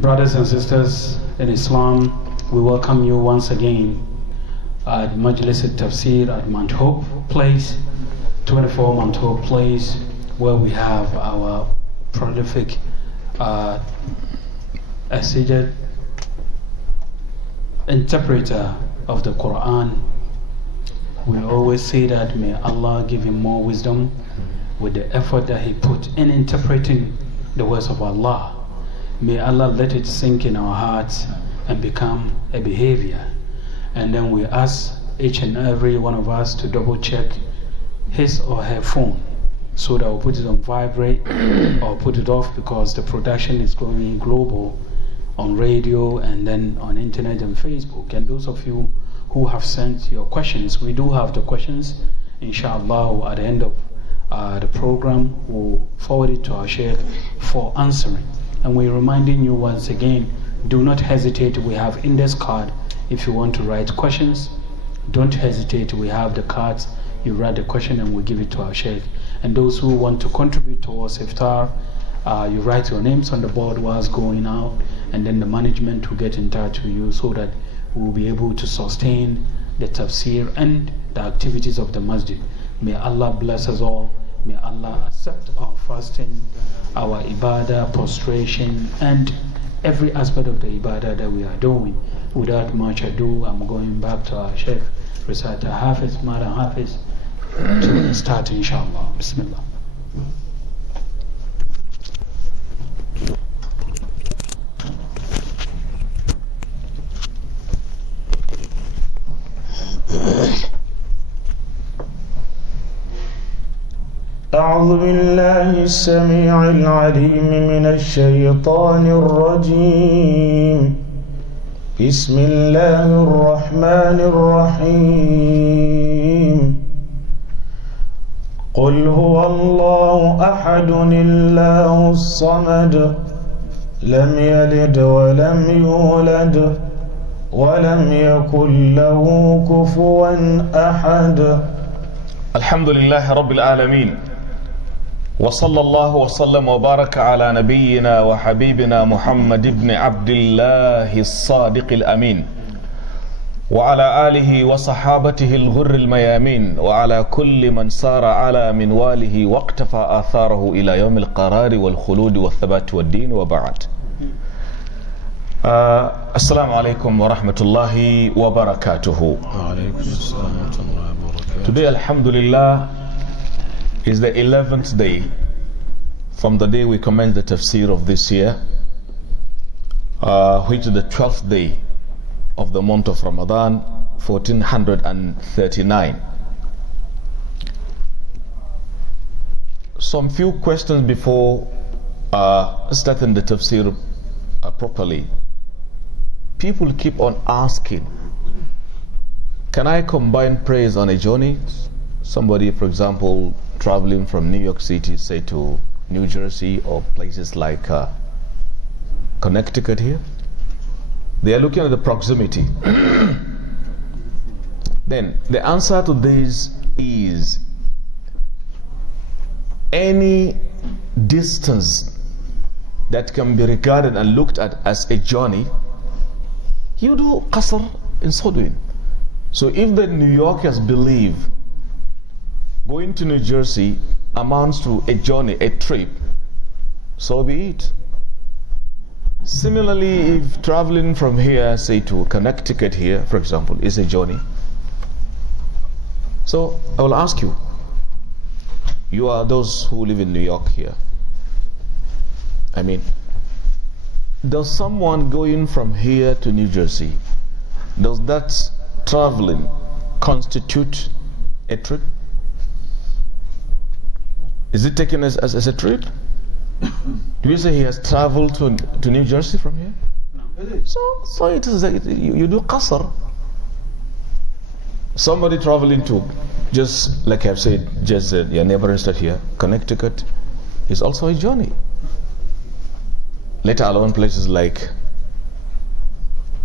Brothers and sisters in Islam, we welcome you once again at Majlis Tafseer at Mount Hope Place, 24 Mount Hope Place, where we have our prolific exegete, interpreter of the Quran. We always say that may Allah give him more wisdom with the effort that he put in interpreting the words of Allah. May Allah let it sink in our hearts and become a behavior. And then we ask each and every one of us to double check his or her phone so that we'll put it on vibrate or put it off, because the production is going global on radio and then on internet and Facebook. And those of you who have sent your questions, we do have the questions. Inshallah, at the end of the program, we'll forward it to our Sheikh for answering. And we're reminding you once again, do not hesitate. We have index card if you want to write questions. Don't hesitate. We have the cards. You write the question and we give it to our Sheikh. And those who want to contribute towards iftar, you write your names on the board whilst going out, and then the management will get in touch with you so that we'll be able to sustain the tafsir and the activities of the masjid. May Allah bless us all. May Allah accept our fasting, our ibadah, prostration, and every aspect of the ibadah that we are doing. Without much ado, I'm going back to our Sheikh, Reciter Hafiz, Madam Hafiz, to start inshallah. Bismillah. أعوذ بالله السميع العليم من الشيطان الرجيم. بسم الله الرحمن الرحيم. قل هو الله أحد الله الصمد لم يلد ولم يولد ولم يكن له كفوا أحد. الحمد لله رب العالمين، وصلى الله وسلم وبارك على نبينا وحبيبنا محمد بن عبد الله الصادق الأمين، وعلى آله وصحابته الغر الميامين، وعلى كل من سار على منواله واقتفى آثاره إلى يوم القرار والخلود والثبات والدين، وبعد. السلام عليكم ورحمة الله وبركاته. Today, alhamdulillah, is the 11th day from the day we commenced the tafsir of this year, which is the 12th day of the month of Ramadan, 1439. Some few questions before starting the tafsir properly. People keep on asking, can I combine prayers on a journey? Somebody, for example, traveling from New York City, say to New Jersey or places like Connecticut here, they are looking at the proximity. Then the answer to this is any distance that can be regarded and looked at as a journey, you do qasr in so doing. So if the New Yorkers believe going to New Jersey amounts to a journey, a trip, so be it. Similarly, if traveling from here, say to Connecticut here, for example, is a journey. So I will ask you, you are those who live in New York here. I mean, does someone going from here to New Jersey, does that traveling constitute a trip? Is it taken as a trip? Do you say he has traveled to New Jersey from here? No. So it is you do qasr. Somebody traveling to, just like I've said, just your neighboring state here, Connecticut, is also a journey. Let alone places like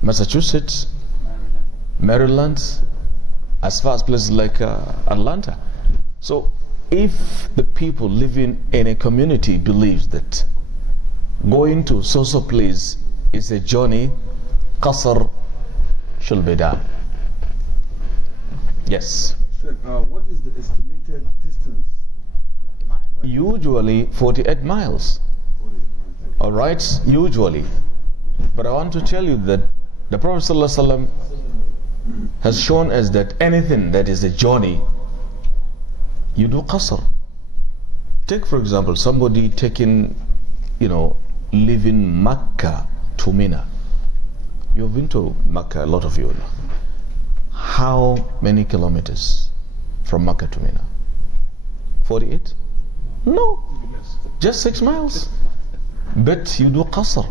Massachusetts, Maryland, as far as places like Atlanta. So if the people living in a community believes that going to so place is a journey, qasr should be done. Yes. Sheikh, what is the estimated distance? Usually 48 miles. All right, usually. But I want to tell you that the Prophet ﷺ has shown us that anything that is a journey, you do qasr. Take for example somebody taking, leaving Mecca to Mina. You've been to Mecca, a lot of you know. How many kilometers from Mecca to Mina? 48? No, just 6 miles. But you do qasr.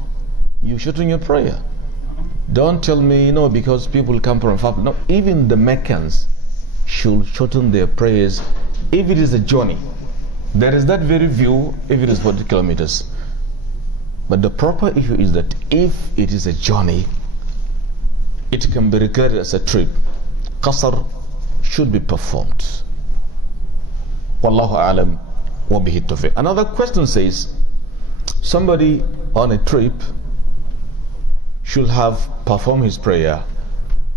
You shorten your prayer. Don't tell me, because people come from far. No, even the Meccans should shorten their prayers if it is a journey. There is that very view if it is 40 kilometers. But the proper issue is that if it is a journey, it can be regarded as a trip. Qasr should be performed. Wallahu a'lam wa bihi tawfiq. Another question says, somebody on a trip should have performed his prayer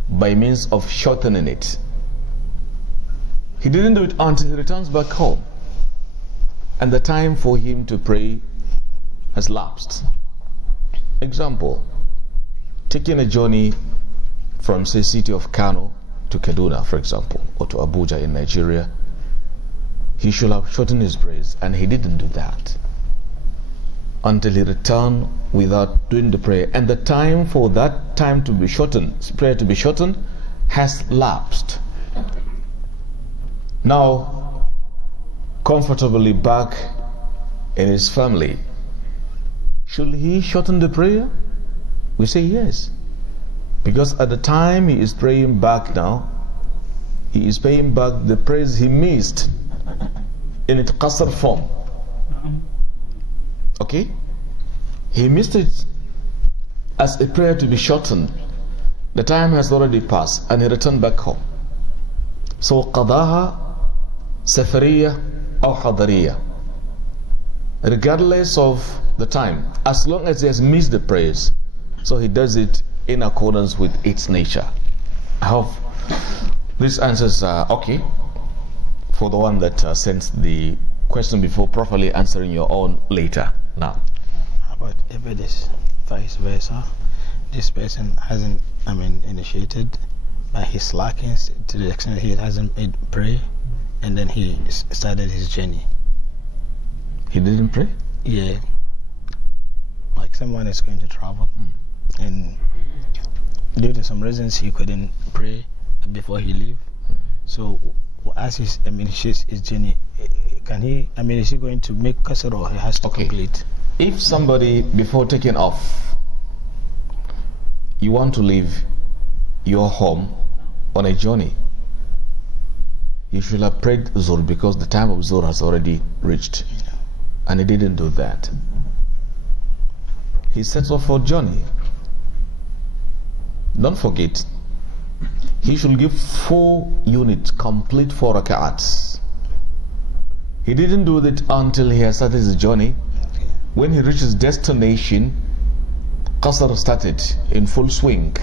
by means of shortening it. He didn't do it until he returns back home, and the time for him to pray has lapsed. Example, taking a journey from, say, city of Kano to Kaduna, for example, or to Abuja in Nigeria, he should have shortened his prayers, and he didn't do that until he returned without doing the prayer, and the time for that time to be shortened, prayer to be shortened, has lapsed. Now, comfortably back in his family, should he shorten the prayer? We say yes, because at the time he is praying back now, he is paying back the prayers he missed in its qasr form. Okay? He missed it as a prayer to be shortened. The time has already passed and he returned back home. So qadaha safariyah or hadariyah, regardless of the time, as long as he has missed the prayers, so he does it in accordance with its nature. I hope these answers are okay for the one that sends the question before properly answering your own later. Now, how about if it is vice versa? This person hasn't, initiated, but he's slacking to the extent he hasn't made pray, and then he started his journey. He didn't pray? Yeah. Like someone is going to travel, and due to some reasons he couldn't pray before he leave. So as he initiates his journey, can he, is he going to make qasr or he has to complete? If somebody, before taking off, you want to leave your home on a journey, you should have prayed Zuhr, because the time of Zuhr has already reached, and he didn't do that. He sets off for a journey. Don't forget, he should give 4 units, complete 4 rak'ats. He didn't do that until he has started his journey. When he reached his destination, qasr started in full swing.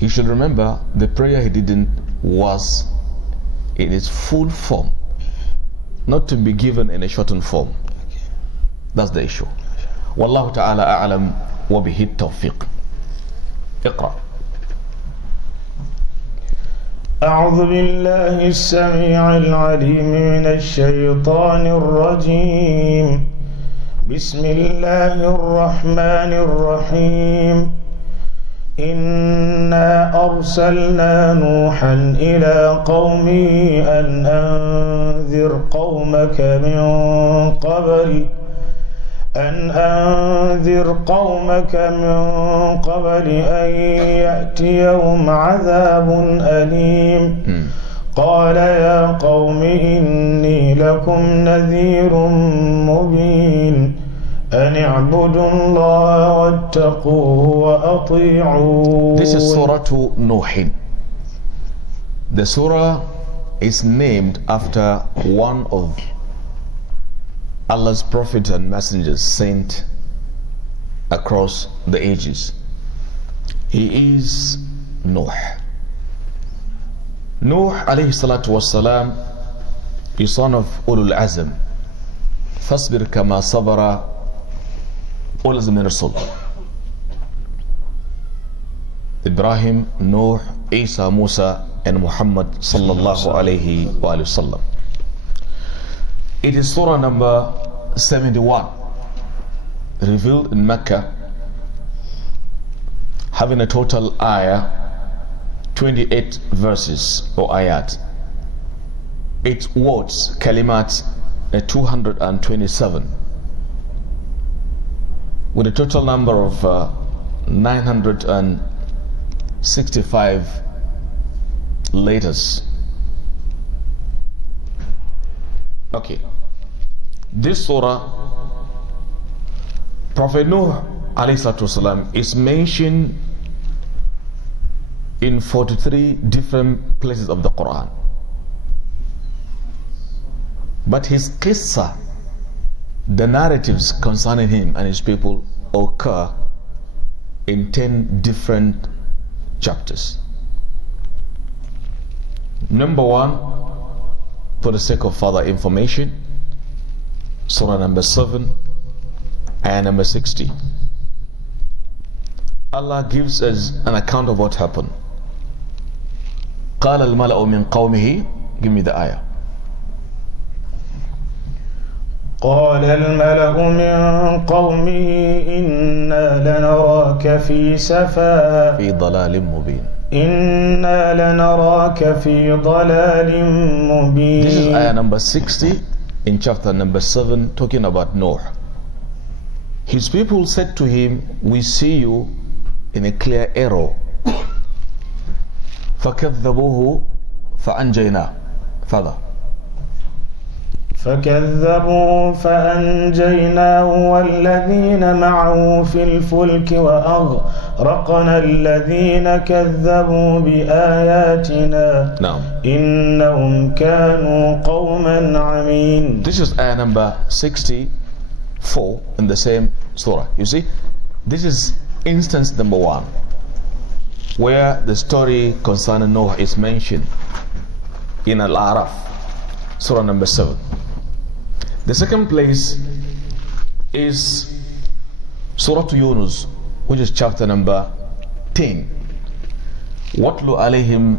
He should remember the prayer he didn't was in its full form, not to be given in a shortened form. That's the issue. Wallahu ta'ala a'lam wa bihi tawfiq. اقرأ. أعوذ بالله السميع العليم من الشيطان الرجيم. بسم الله الرحمن الرحيم. إنا أرسلنا نوحا إلى قومه أن أنذر قومك من قبل أن يأتيهم عذاب أليم. قال يا قوم إني لكم نذير مبين. أن اعبدوا الله واتقوه وأطيعون. This is Surah Nuh. The surah is named after one of Allah's prophets and messengers sent across the ages. He is Nuh. Nuh alayhi salatu wassalam is son of Ulul Azm. فاصبر كما صبر أولو العزم من الرسل. Ibrahim, Nuh, Isa, Musa, and Muhammad sallallahu alayhi wa sallam. It is surah number 71, revealed in Mecca, having a total ayah 28 verses or ayat. Its words, kalimat, 227, with a total number of 965 letters. Okay, this surah, Prophet Nuh alayhi salatu wasalam is mentioned in 43 different places of the Quran, but his qissa, the narratives concerning him and his people, occur in 10 different chapters. Number 1, for the sake of further information, surah number 7 and number 60. Allah gives us an account of what happened. قال الملأ من قومه. Give me the ayah. قال الملأ من قومه إنا لنراك في سفاهة في ضلال مبين. إنا لنراك في ضلال مبين. This is ayah number 60 in chapter number 7, talking about Noah. His people said to him, we see you in a clear error. فكذبوه فأنجيناه. Father. فكذبوا فأنجيناه والذين معه في الفلك وأغرقنا الذين كذبوا بآياتنا إنهم كانوا قوما عمين. This is ayah number 64 in the same surah. You see, this is instance number 1 where the story concerning Noah is mentioned in Al-Araf, surah number 7. The second place is Surah Yunus, which is chapter number 10. وَاتْلُ عَلَيْهِمْ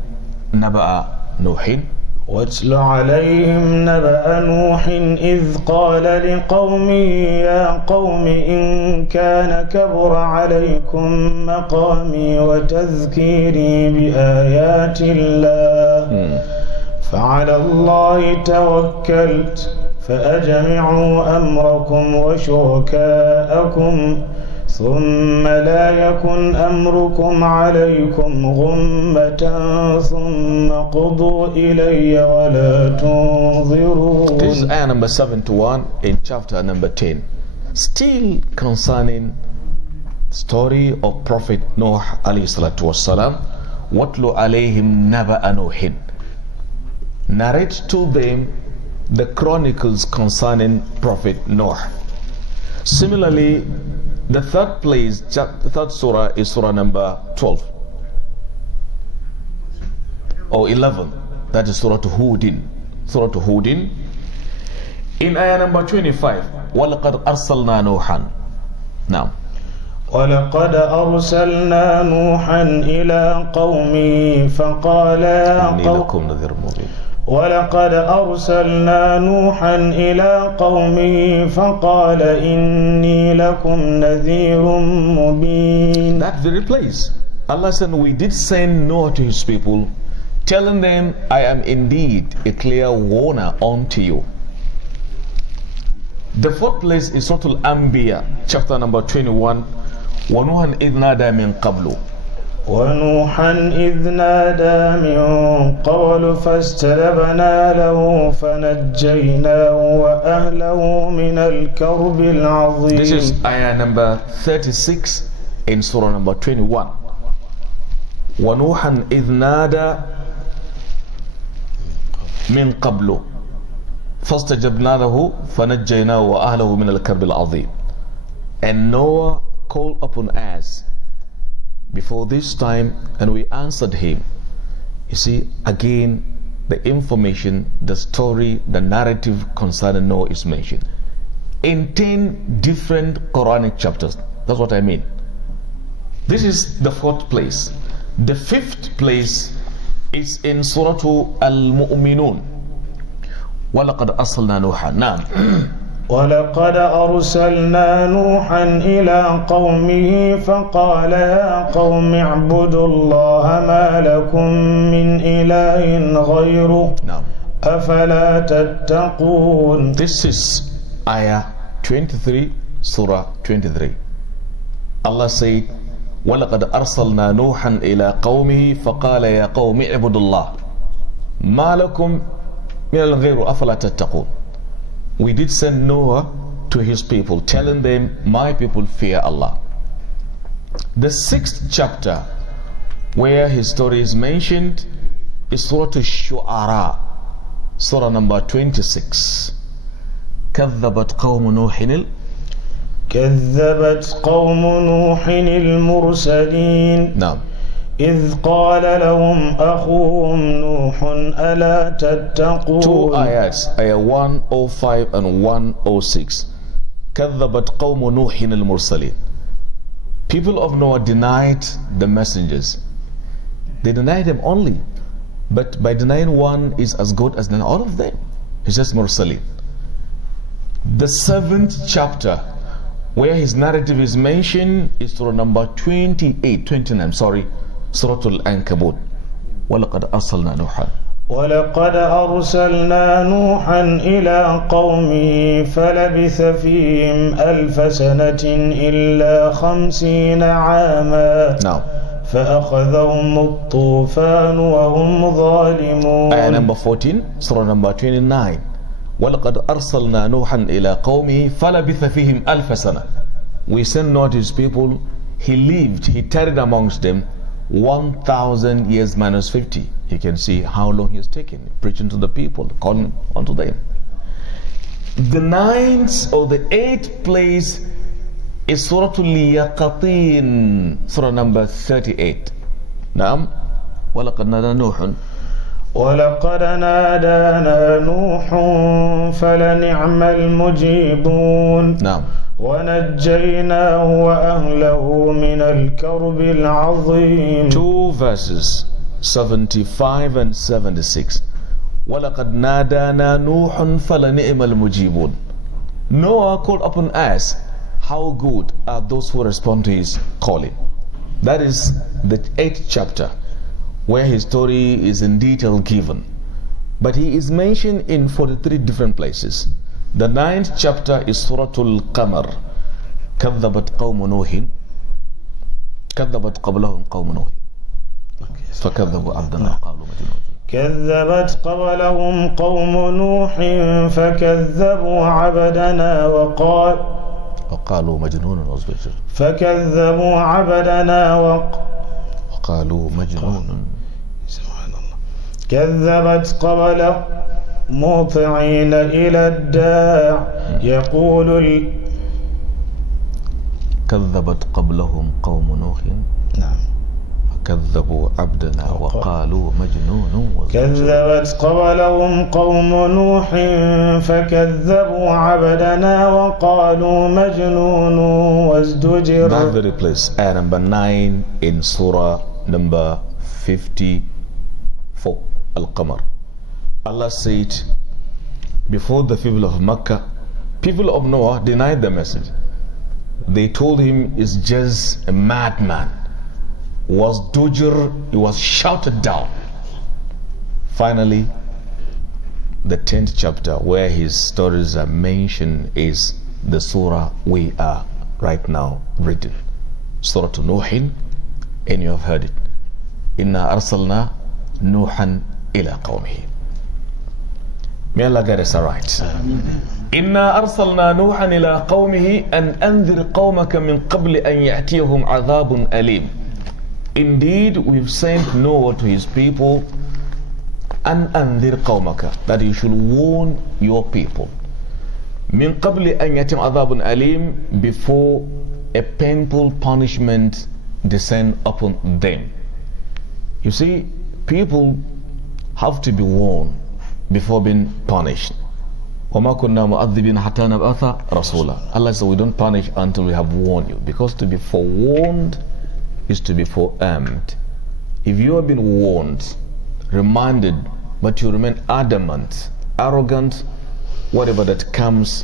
نَبَأَ نُوحٍ. واتل عليهم نبأ نوح إذ قال لقومه يا قوم إن كان كبر عليكم مقامي وتذكيري بآيات الله فعلى الله توكلت فأجمعوا أمركم وشركاءكم ثم لا يكن أمركم عليكم غمة ثم قضوا إلي ولا تنظرون. This is ayah number 71 in chapter number 10. Still concerning story of Prophet Noah alayhi salatu wassalam. وَاتْلُ عَلَيْهِمْ نَبَأَ نُوحٍ. Narrate to them the chronicles concerning Prophet Noah. Similarly, the third place, the third surah is surah number 12 or 11. That is surah Hudin. Surah Hudin. In ayah number 25, وَلَقَدْ أَرْسَلْنَا نُوحًا. Now, ولقد أرسلنا نوحا إلى قومه فقال يا قوم ولقد أرسلنا نوحا إلى قومه فقال إني لكم نذير مبين. That very place, Allah said, we did send Noah to his people, telling them, I am indeed a clear warner unto you. The fourth place is Surah Al-Anbiya, chapter number 21. وَنُوحًا إِذْ نَادَى مِنْ قَبْلُ. ونوحا إذ نادى من قبل فاستجبنا له فنجيناه وأهله من الكرب العظيم. This is ayah number 36 in surah number 21. ونوحا إذ نادى من قبل فاستجبنا له فنجيناه وأهله من الكرب العظيم. And Noah called upon us before this time and we answered him. You see, again, the information, the story, the narrative concerning Noah is mentioned in 10 different Quranic chapters. That's what I mean. This is the 4th place. The 5th place is in Surah Al-Mu'minun. وَلَقَدْ أَرْسَلْنَا نُوحًا. نعم. ولقد أرسلنا نوحا إلى قومه فقال يا قوم اعبدوا الله ما لكم من إله غيره أفلا تتقون. This is Ayah 23, Surah 23. Allah said, وَلَقَدْ أَرْسَلْنَا نُوحًا إِلَىٰ قَوْمِهِ فَقَالَ يَا قَوْمِ اعْبُدُوا اللَّهَ مَا لَكُمْ مِنَ الْغَيْرِ أَفَلَا تَتَّقُونَ. We did send Noah to his people, telling them, my people fear Allah. The 6th chapter, where his story is mentioned, is Surah Shu'ara, Surah number 26. كذبت قوم نوح كذبت قوم نوح المرسلين. نعم. إذ قال لهم أخوهم نوح ألا تتقون. 2 ayats, ayah 105 and 106. كذبت قوم نوح المرسلين. People of Noah denied the messengers. They denied them only, but by denying one is as good as denying all of them. He says Mursalin. The 7th chapter, where his narrative is mentioned, is Surah number 29, Surah Al-Ankabut. وَلَقَدْ أَرْسَلْنَا نُوحًا. ولقد أرسلنا نوحا إلى قومه فلبث فيهم 1000 سنة إلا 50 عاما. Now, فأخذهم الطوفان وهم ظالمون. Ayah number 14, Surah number 29. وَلَقَدْ أَرْسَلْنَا نُوحًا إِلَىٰ قَوْمِهِ فَلَبِثَ فِيهِمْ 1000 سَنَةً. We sent Noah to his people. He lived, he tarried amongst them 1000 years minus 50. You can see how long he has taken preaching to the people, calling unto them. The 9th or the 8th place is Surah Al-Yaqatin, Surah number 38. Naam. وَلَقَدْ نَادَى نُوحٌ. ولقد نادانا نوح فلنعم المجيبون. نعم. ونجيناه وأهله من الكرب العظيم. 2 verses 75 and 76. وَلَقَدْ نَادَانَا نُوحٌ فَلَنِعْمَ الْمُجِيبُونَ. Noah called upon us. How good are those who respond to his calling. That is the 8th chapter, where his story is in detail given. But he is mentioned in 43 different places. The 9th chapter is Surah Al-Qamar. كذبت قوم نوح كذبت قبلهم قوم نوح فكذبوا عبدنا وقالوا مجنون. كذبت قبلهم قوم نوح فكذبوا عبدنا وقالوا مجنون وازدجر. فكذبوا عبدنا وقالوا مجنون. سبحان الله. كذبت قبل مطعين إلى الداع يقول كذبت قبلهم قوم نوح. نعم. فكذبوا عبدنا وقالوا مجنون وازدجر. كذبت قبلهم قوم نوح فكذبوا عبدنا وقالوا مجنون وازدجر. That very place, ayah number 9 in Surah number 54, Al-Qamar. Allah said, before the people of Mecca, people of Noah denied the message. They told him he's just a madman. Was dujr, he was shouted down. Finally, the 10th chapter, where his stories are mentioned, is the surah we are right now reading. Surah Nuh, and you have heard it. Inna arsalna Nuhan ila qawmihi. May Allah get us right. Inna arsalna Nuhan ila qawmihi an anzir qawmaka min qabli an ya'tiyahum adhabun alim. Indeed, we've sent Noah to his people, an anzir qawmaka, that you should warn your people. Min qabli an ya'tiyahum adhabun alim, before a painful punishment descend upon them. You see, people have to be warned before being punished. وَمَا كُنَّا مُؤَذِّبِينَ حَتَّى نَبْعَثَ رَسُولًا. Allah said we don't punish until we have warned you, because to be forewarned is to be forearmed. If you have been warned, reminded, but you remain adamant, arrogant, whatever that comes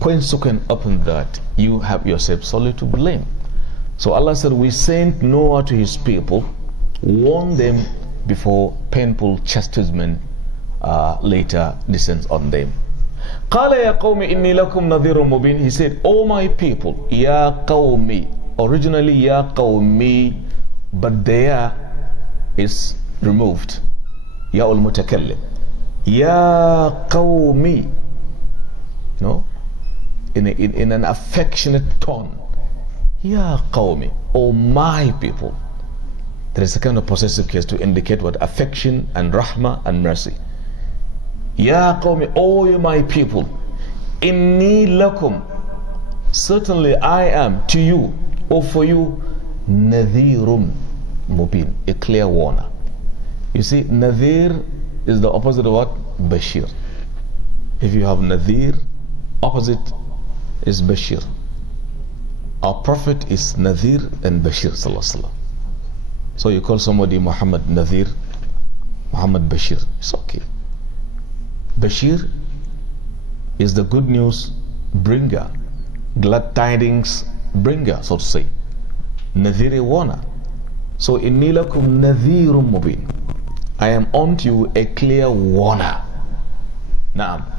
consequent upon that, you have yourself solely to blame. So Allah said, we sent Noah to his people, warn them before painful chastisement later descends on them. قال يا قوم إني لكم نذير مبين. He said, oh my people, يا قومي. Originally يا قومي, but there is removed. يا المتكلم. يا قومي. No? In an affectionate tone. Ya qawmi, oh my people. There is a kind of possessive case to indicate what affection and rahmah and mercy. Ya qawmi, oh you my people. Inni lakum, certainly I am to you or for you nadhirum mubin, a clear warner. You see, nadhir is the opposite of what? Bashir. If you have nadhir, opposite is Bashir. Our Prophet is Nadhir and Bashir sallallahu alaihi wasallam. So you call somebody Muhammad Nadhir, Muhammad Bashir, it's okay. Bashir is the good news bringer, glad tidings bringer, so to say. Nadhir a warner. So inni lakum nadhirum mubin. I am unto you a clear warner. Naam.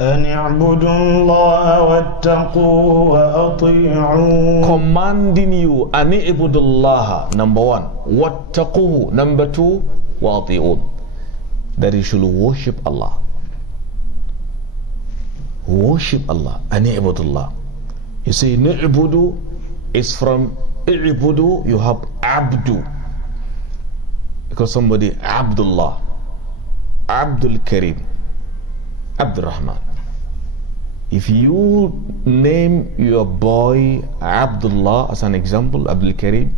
أن اعبدوا الله واتقوه وأطيعون. Commanding you, أن اعبدوا الله, number one, واتقوه, number two, وأطيعون, that you should worship Allah. Worship Allah, أن اعبدوا الله. You see, نعبد is from اعبدوا, you have abdu, because somebody Abdullah, Abdul Karim, Abdul Rahman. If you name your boy Abdullah as an example, Abdul Karim,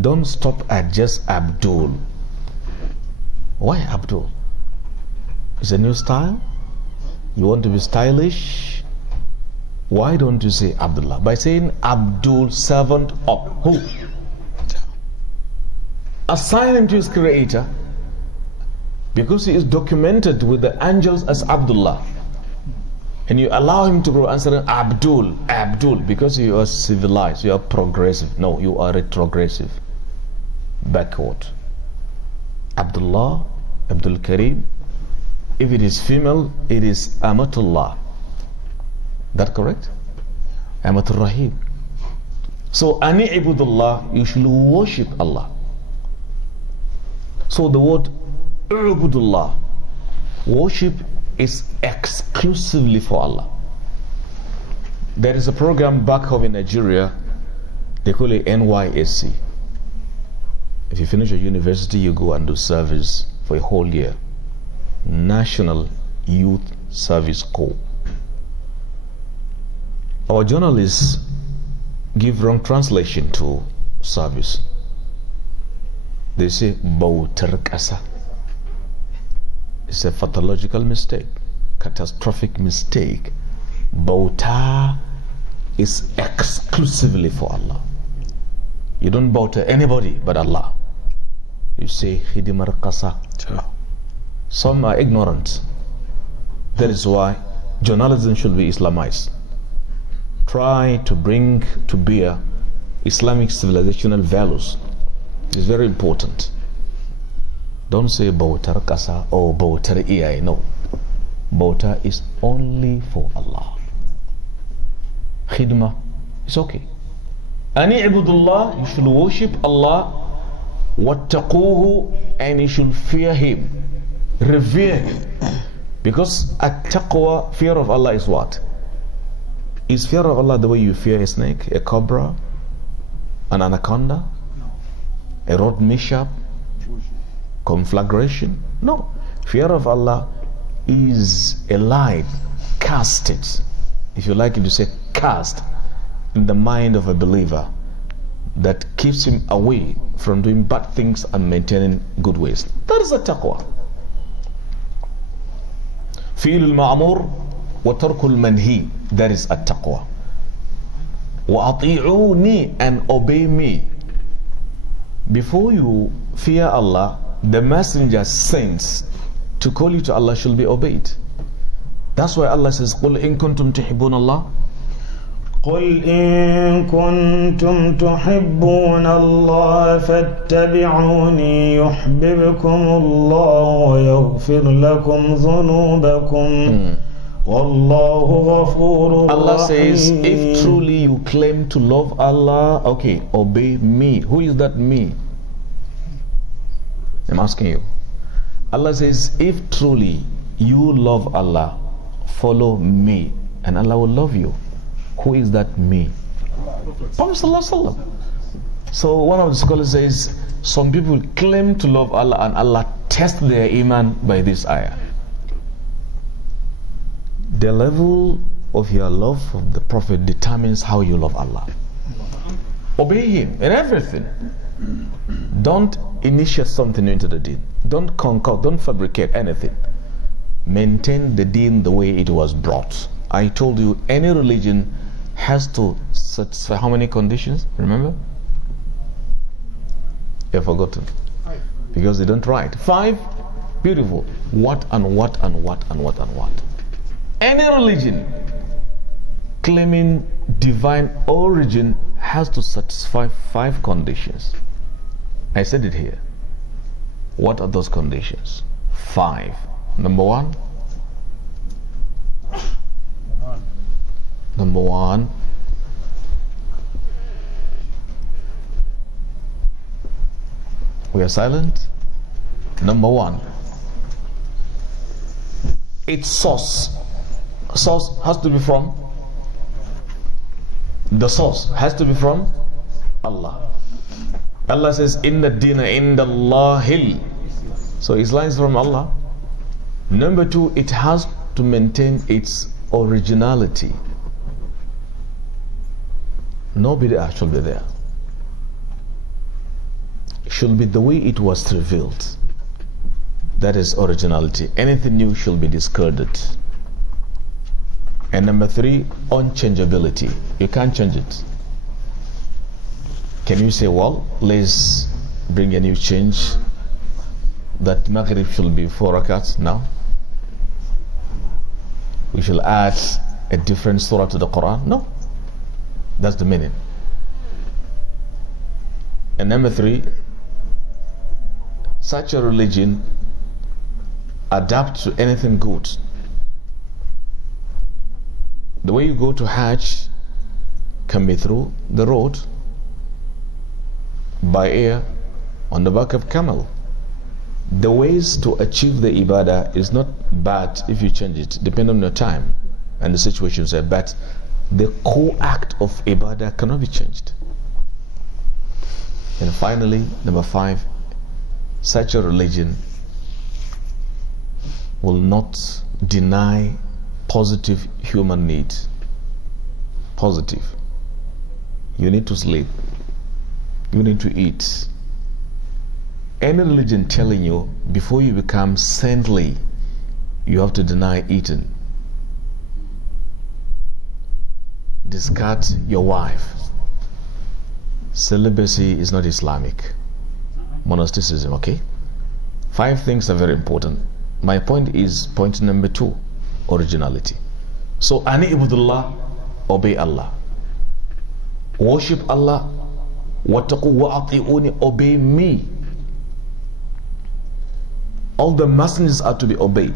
don't stop at just Abdul. Why Abdul? It's a new style. You want to be stylish? Why don't you say Abdullah? By saying Abdul, servant of who? Assign him to his creator, because he is documented with the angels as Abdullah. And you allow him to go answering Abdul, Abdul, because you are civilized, you are progressive. No, you are retrogressive, backward. Abdullah, Abdul Karim. If it is female, it is Amatullah. That correct? Amatul Rahim. So, Ani Ibudullah, you should worship Allah. So the word Ubudullah, worship is exclusively for Allah. There is a program back home in Nigeria, they call it NYSC. If you finish your university, you go and do service for a whole year. National Youth Service Corps. Our journalists give wrong translation to service. They say Bautar Kasa. It's a pathological mistake, catastrophic mistake. Bauta is exclusively for Allah. You don't bow to anybody but Allah. You say Khidimar Qasa. Some are ignorant. That is why journalism should be Islamized. Try to bring to bear Islamic civilizational values. It's very important. Don't say Bautar Kasa or Bautar Iyai. No. Bauta is only for Allah. Khidmah is okay. Ani ibudullah, you should worship Allah. Wattaquhu, and you should fear Him. Revere Him. Because at-taqwa, fear of Allah is what? Is fear of Allah the way you fear a snake, a cobra, an anaconda, a road mishap, conflagration? No. Fear of Allah is a light casted, if you like it to say cast in the mind of a believer that keeps him away from doing bad things and maintaining good ways. That is the taqwa. فِيلُ الْمَعْمُورِ وَتَرْكُ الْمَنْهِي. That is a taqwa. وَأَطِيعُونِي, and obey me. Before you fear Allah, the messenger sends to call you to Allah should be obeyed. That's why Allah says, قُلْ إِن كُنْتُمْ تُحِبُّونَ اللَّهِ. قل إن كنتم تحبون الله فاتبعوني يحببكم الله ويغفر لكم ذنوبكم والله غفور رحيم. Allah says, if truly you claim to love Allah, okay, obey me. Who is that me? I'm asking you. Allah says, if truly you love Allah, follow me and Allah will love you. Who is that me? Prophet Sallallahu Alaihi Wasallam. So one of the scholars says, some people claim to love Allah and Allah tests their iman by this ayah. The level of your love of the Prophet determines how you love Allah. Obey him in everything. Don't initiate something into the deen. Don't concoct, don't fabricate anything. Maintain the deen the way it was brought. I told you, any religion has to satisfy how many conditions? Remember? You've forgotten. Because they don't write. 5. Beautiful. What and what and what and what and what. Any religion claiming divine origin has to satisfy 5 conditions. I said it here. What are those conditions? 5. Number 1. Number 1. We are silent. Number 1. Its source. Source has to be from. The source has to be from Allah. Allah says, Inna dina inda Allahil. So Islam is from Allah. Number 2, it has to maintain its originality. No bid'ah should be there. It should be the way it was revealed. That is originality. Anything new should be discarded. And number 3, unchangeability. You can't change it. Can you say, well, let's bring a new change that Maghrib should be 4 rakats now? We shall add a different surah to the Quran? No. That's the meaning. And number 3, such a religion adapt to anything good. The way you go to Hajj can be through the road, by air, on the back of camel. The ways to achieve the ibadah is not bad if you change it, depending on your time and the situations. But the core act of ibadah cannot be changed. And finally, number 5, such a religion will not deny positive human needs. Positive. You need to sleep. You need to eat. Any religion telling you before you become saintly, you have to deny eating. Discard your wife. Celibacy is not Islamic. Monasticism, okay? 5 things are very important. My point is point number 2, originality. So, ani ibudullah, obey Allah. Worship Allah. Wattaqu wa ati'uni, obey me. All the messengers are to be obeyed.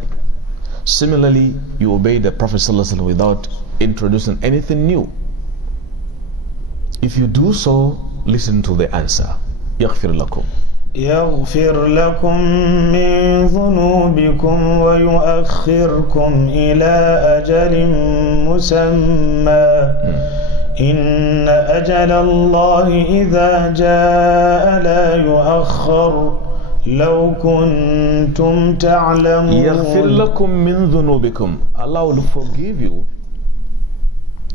Similarly, you obey the Prophet ﷺ without introducing anything new. If you do so, listen to the answer. يغفر لكم. يغفر لكم من ذنوبكم ويؤخركم إلى أجل مسمى إن أجل الله إذا جاء لا يؤخر لو كنتم تعلمون. يغفر لكم من ذنوبكم. Allah will forgive you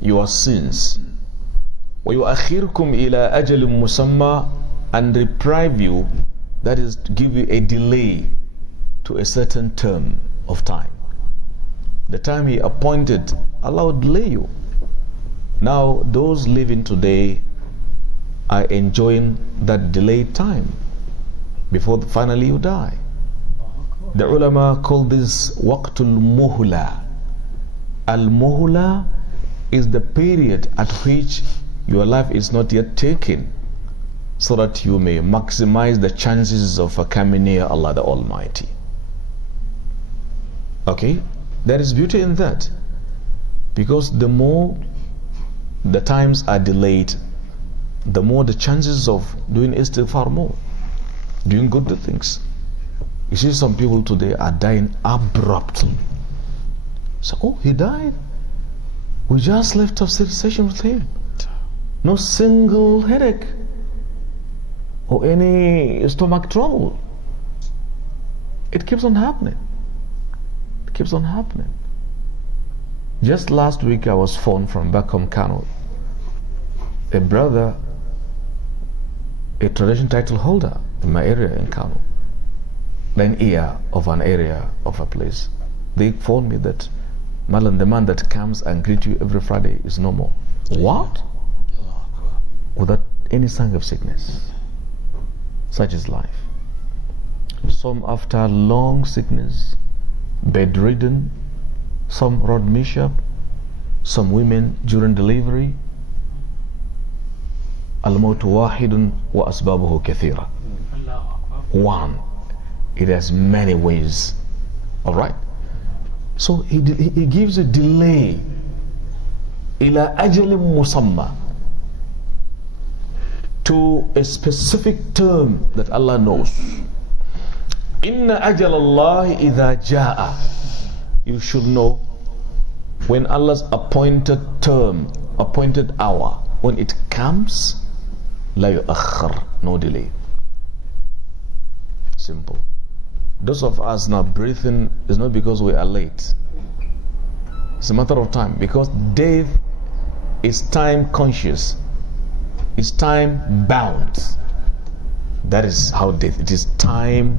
your sins. وَيُؤَخِّرْكُمْ إِلَىٰ أَجَلٍ مُسَمَّى, and deprive you, that is, to give you a delay to a certain term of time. The time He appointed, Allah would delay you. Now, those living today are enjoying that delayed time before finally you die. The ulama call this waqtul muhla. Al-muhla is the period at which your life is not yet taken, so that you may maximize the chances of coming near Allah the Almighty. Okay? There is beauty in that, because the more the times are delayed, the more the chances of doing istighfar more, doing good things. You see, some people today are dying abruptly. So, oh, he died. We just left a session with him. No single headache or any stomach trouble. It keeps on happening. It keeps on happening. Just last week I was phoned from back home, Kano. A brother, a tradition title holder in my area in Kano, an ear of an area of a place. They phoned me that, Malan, the man that comes and greets you every Friday is no more. What? Without any sign of sickness. Such is life. Some after long sickness, bedridden, some road mishap, some women during delivery. Al-mawtu wahidun wa asbabuhu kathira. One. It has many ways. Alright? So he gives a delay. Ila ajalim musamma. To a specific term that Allah knows. Inna ajal Allah idha ja'a. You should know, when Allah's appointed term, appointed hour, when it comes, la yu'akhkhar, no delay. Simple. Those of us now breathing is not because we are late. It's a matter of time, because death is time conscious. It's time bound. That is how death, it is time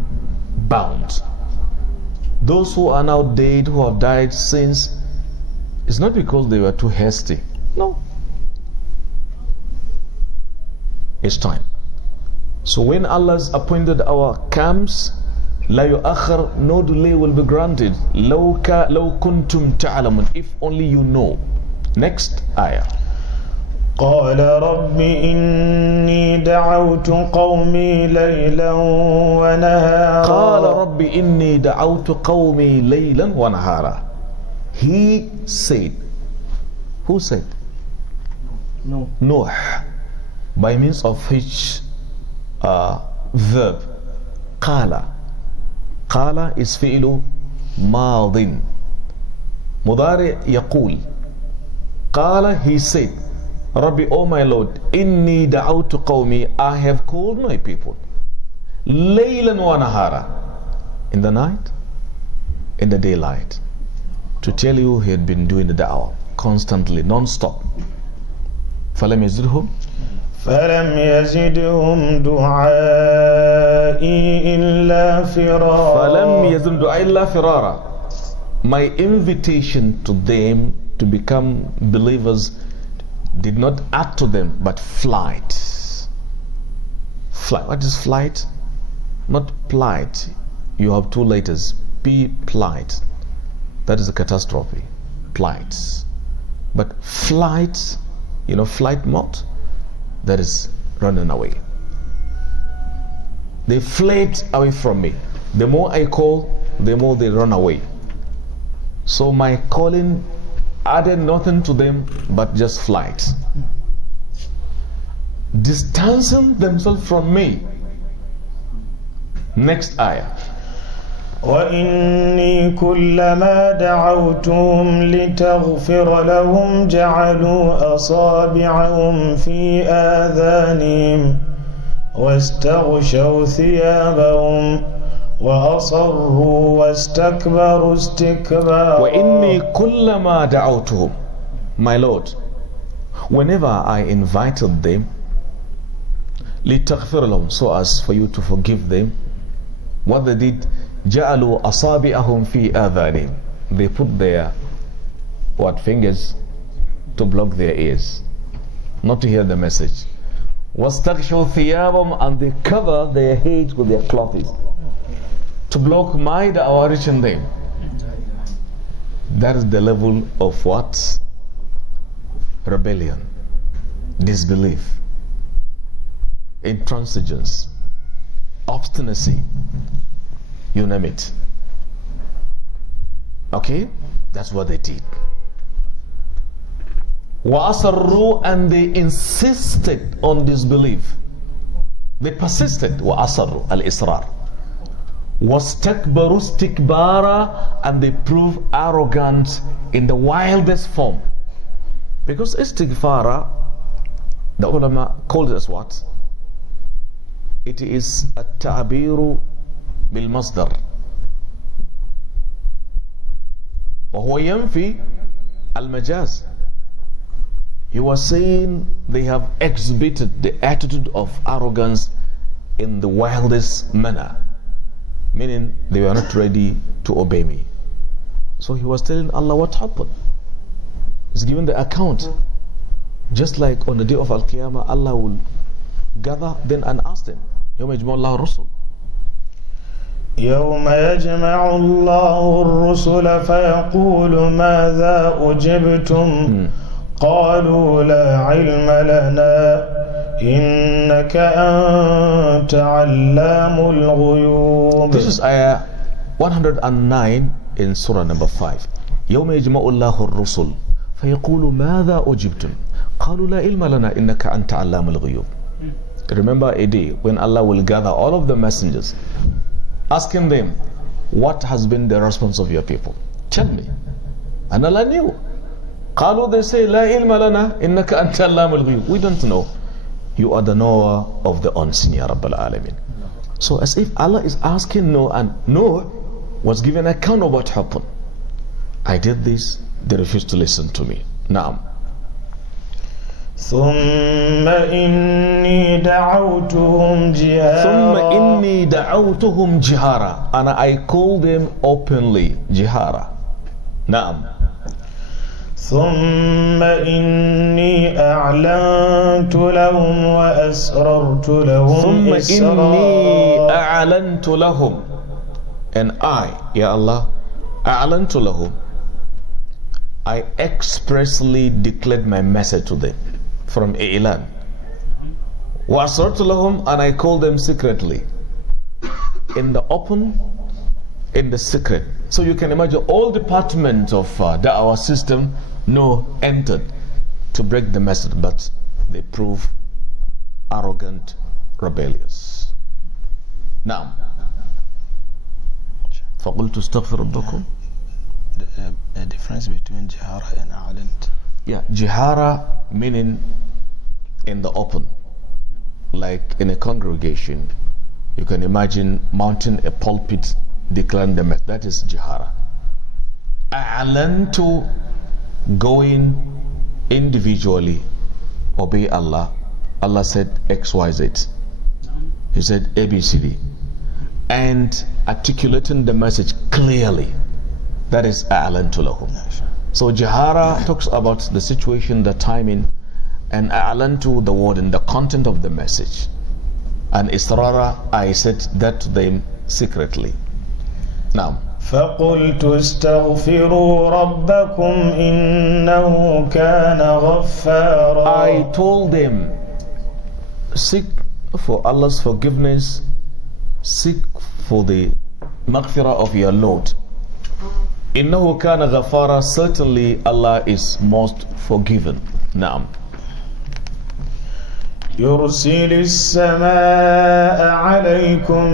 bound. Those who are now dead, who have died since, it's not because they were too hasty. No. It's time. So when Allah's appointed hour comes, la yu'akhir, no delay will be granted. Law kuntum ta'lamun, if only you know. Next ayah. قال رب إني دعوت قومي ليلا ونهارا. قال رب إني دعوت قومي ليلا ونهارا. He said. Who said? No. Nuh. By means of which verb? قال. قال is فعل ماض مضارع يقول. قال, he said, Rabbi, oh my Lord, inni da'awtu qawmi, I have called my people. Laylan wa nahara, in the night, in the daylight, to tell you he had been doing the da'wah constantly, non-stop. فَلَمْ يَزِدْهُمْ فَلَمْ يَزِدْهُمْ دُعَائِي إِلَّا فِرَارًا. فَلَمْ يَزِدْهُمْ دُعَائِي إِلَّا فِرَارًا. My invitation to them to become believers did not add to them but flight. Flight. What is flight? Not plight. You have two letters. P, plight. That is a catastrophe. Plight. But flight, you know, flight mode, that is running away. They fled away from me. The more I call, the more they run away. So my calling added nothing to them but just flight. Distancing themselves from me. Next ayah. وإني كلما دعوتهم لتغفر لهم جعلوا أصابعهم في آذانهم واستغشوا ثيابهم وأصروا واستكبروا استكبارا. وإني كلما دعوتهم, my Lord, whenever I invited them, لِتَغْفِرَ لَهُمْ, so as for you to forgive them, what they did, جَعَلُوا أَصَابِعَهُمْ فِي آذَانِهِمْ, they put their fingers to block their ears, not to hear the message. وَاسْتَغْشَوْا ثِيَابَهُمْ, and they cover their heads with their clothes to block my da'wah reaching them. That is the level of what? Rebellion, disbelief, intransigence, obstinacy, you name it. Okay, that's what they did. وَأَصَرُّوا, and they insisted on disbelief. They persisted. وَأَصَرُّوا, al-israr. وَاسْتَكْبَرُوا اسْتِكْبَارًا, and they proved arrogant in the wildest form. Because istighfara, the ulama called it as what? It is at-ta'biru bil-masdar. وهو ينفي المجاز. You are saying they have exhibited the attitude of arrogance in the wildest manner, meaning they were not ready to obey me. So he was telling Allah what happened. He's giving the account. Just like on the day of Al-Qiyamah, Allah will gather then and ask them, يوم يجمع الله الرسل. يوم يجمع الله الرسل فيقول ماذا أجبتم قالوا لا علم لنا إنك أنت علام الغيوب. This is ayah 109 in Surah number 5. يوم يجمع الله الرسل فيقول ماذا أجبتم قالوا لا علم لنا إنك أنت علام الغيوب. Remember a day when Allah will gather all of the messengers, asking them, what has been the response of your people? Tell me. And Allah knew. قالوا, they say, لا علم لنا إنك أنت علام الغيوب. We don't know. You are the knower of the unseen, Ya Rabbal Alamin. So as if Allah is asking Noah, and Noah was given account of what happened. I did this, they refused to listen to me. Naam. ثم إني دعوتهم جهارا. ثم إني دعوتهم جهارا. And I called them openly. جهارا. نعم. ثم إني أعلنت لهم وأسررت لهم ثم إسرارا. إني أعلنت لهم. And I, Ya Allah, أعلنت لهم, I expressly declared my message to them from I'lan. وَأَسْرَرْتُ لَهُمْ, and I called them secretly. In the open, in the secret. So you can imagine all departments of our system entered to break the message, but they prove arrogant, rebellious. Now, فَقُلْتُ اسْتَغْفِرُ رَبَّكُمْ. The difference between jihara and a'lant. Yeah, jihara meaning in the open, like in a congregation. You can imagine mounting a pulpit, declaring the message. That is jihara. A'lantu, going individually, obey Allah. Allah said XYZ. He said ABCD, and articulating the message clearly. That is a'lantu lahum. So jihara talks about the situation, the timing, and a'lantu, the word and the content of the message. And israra, I said that to them secretly. Now, فقلت استغفروا ربكم إنه كان غفارا. I told them, seek for Allah's forgiveness, seek for the maghfirah of your Lord. إنه كان غفارا, certainly Allah is most forgiven. Naam. يرسل السماء عليكم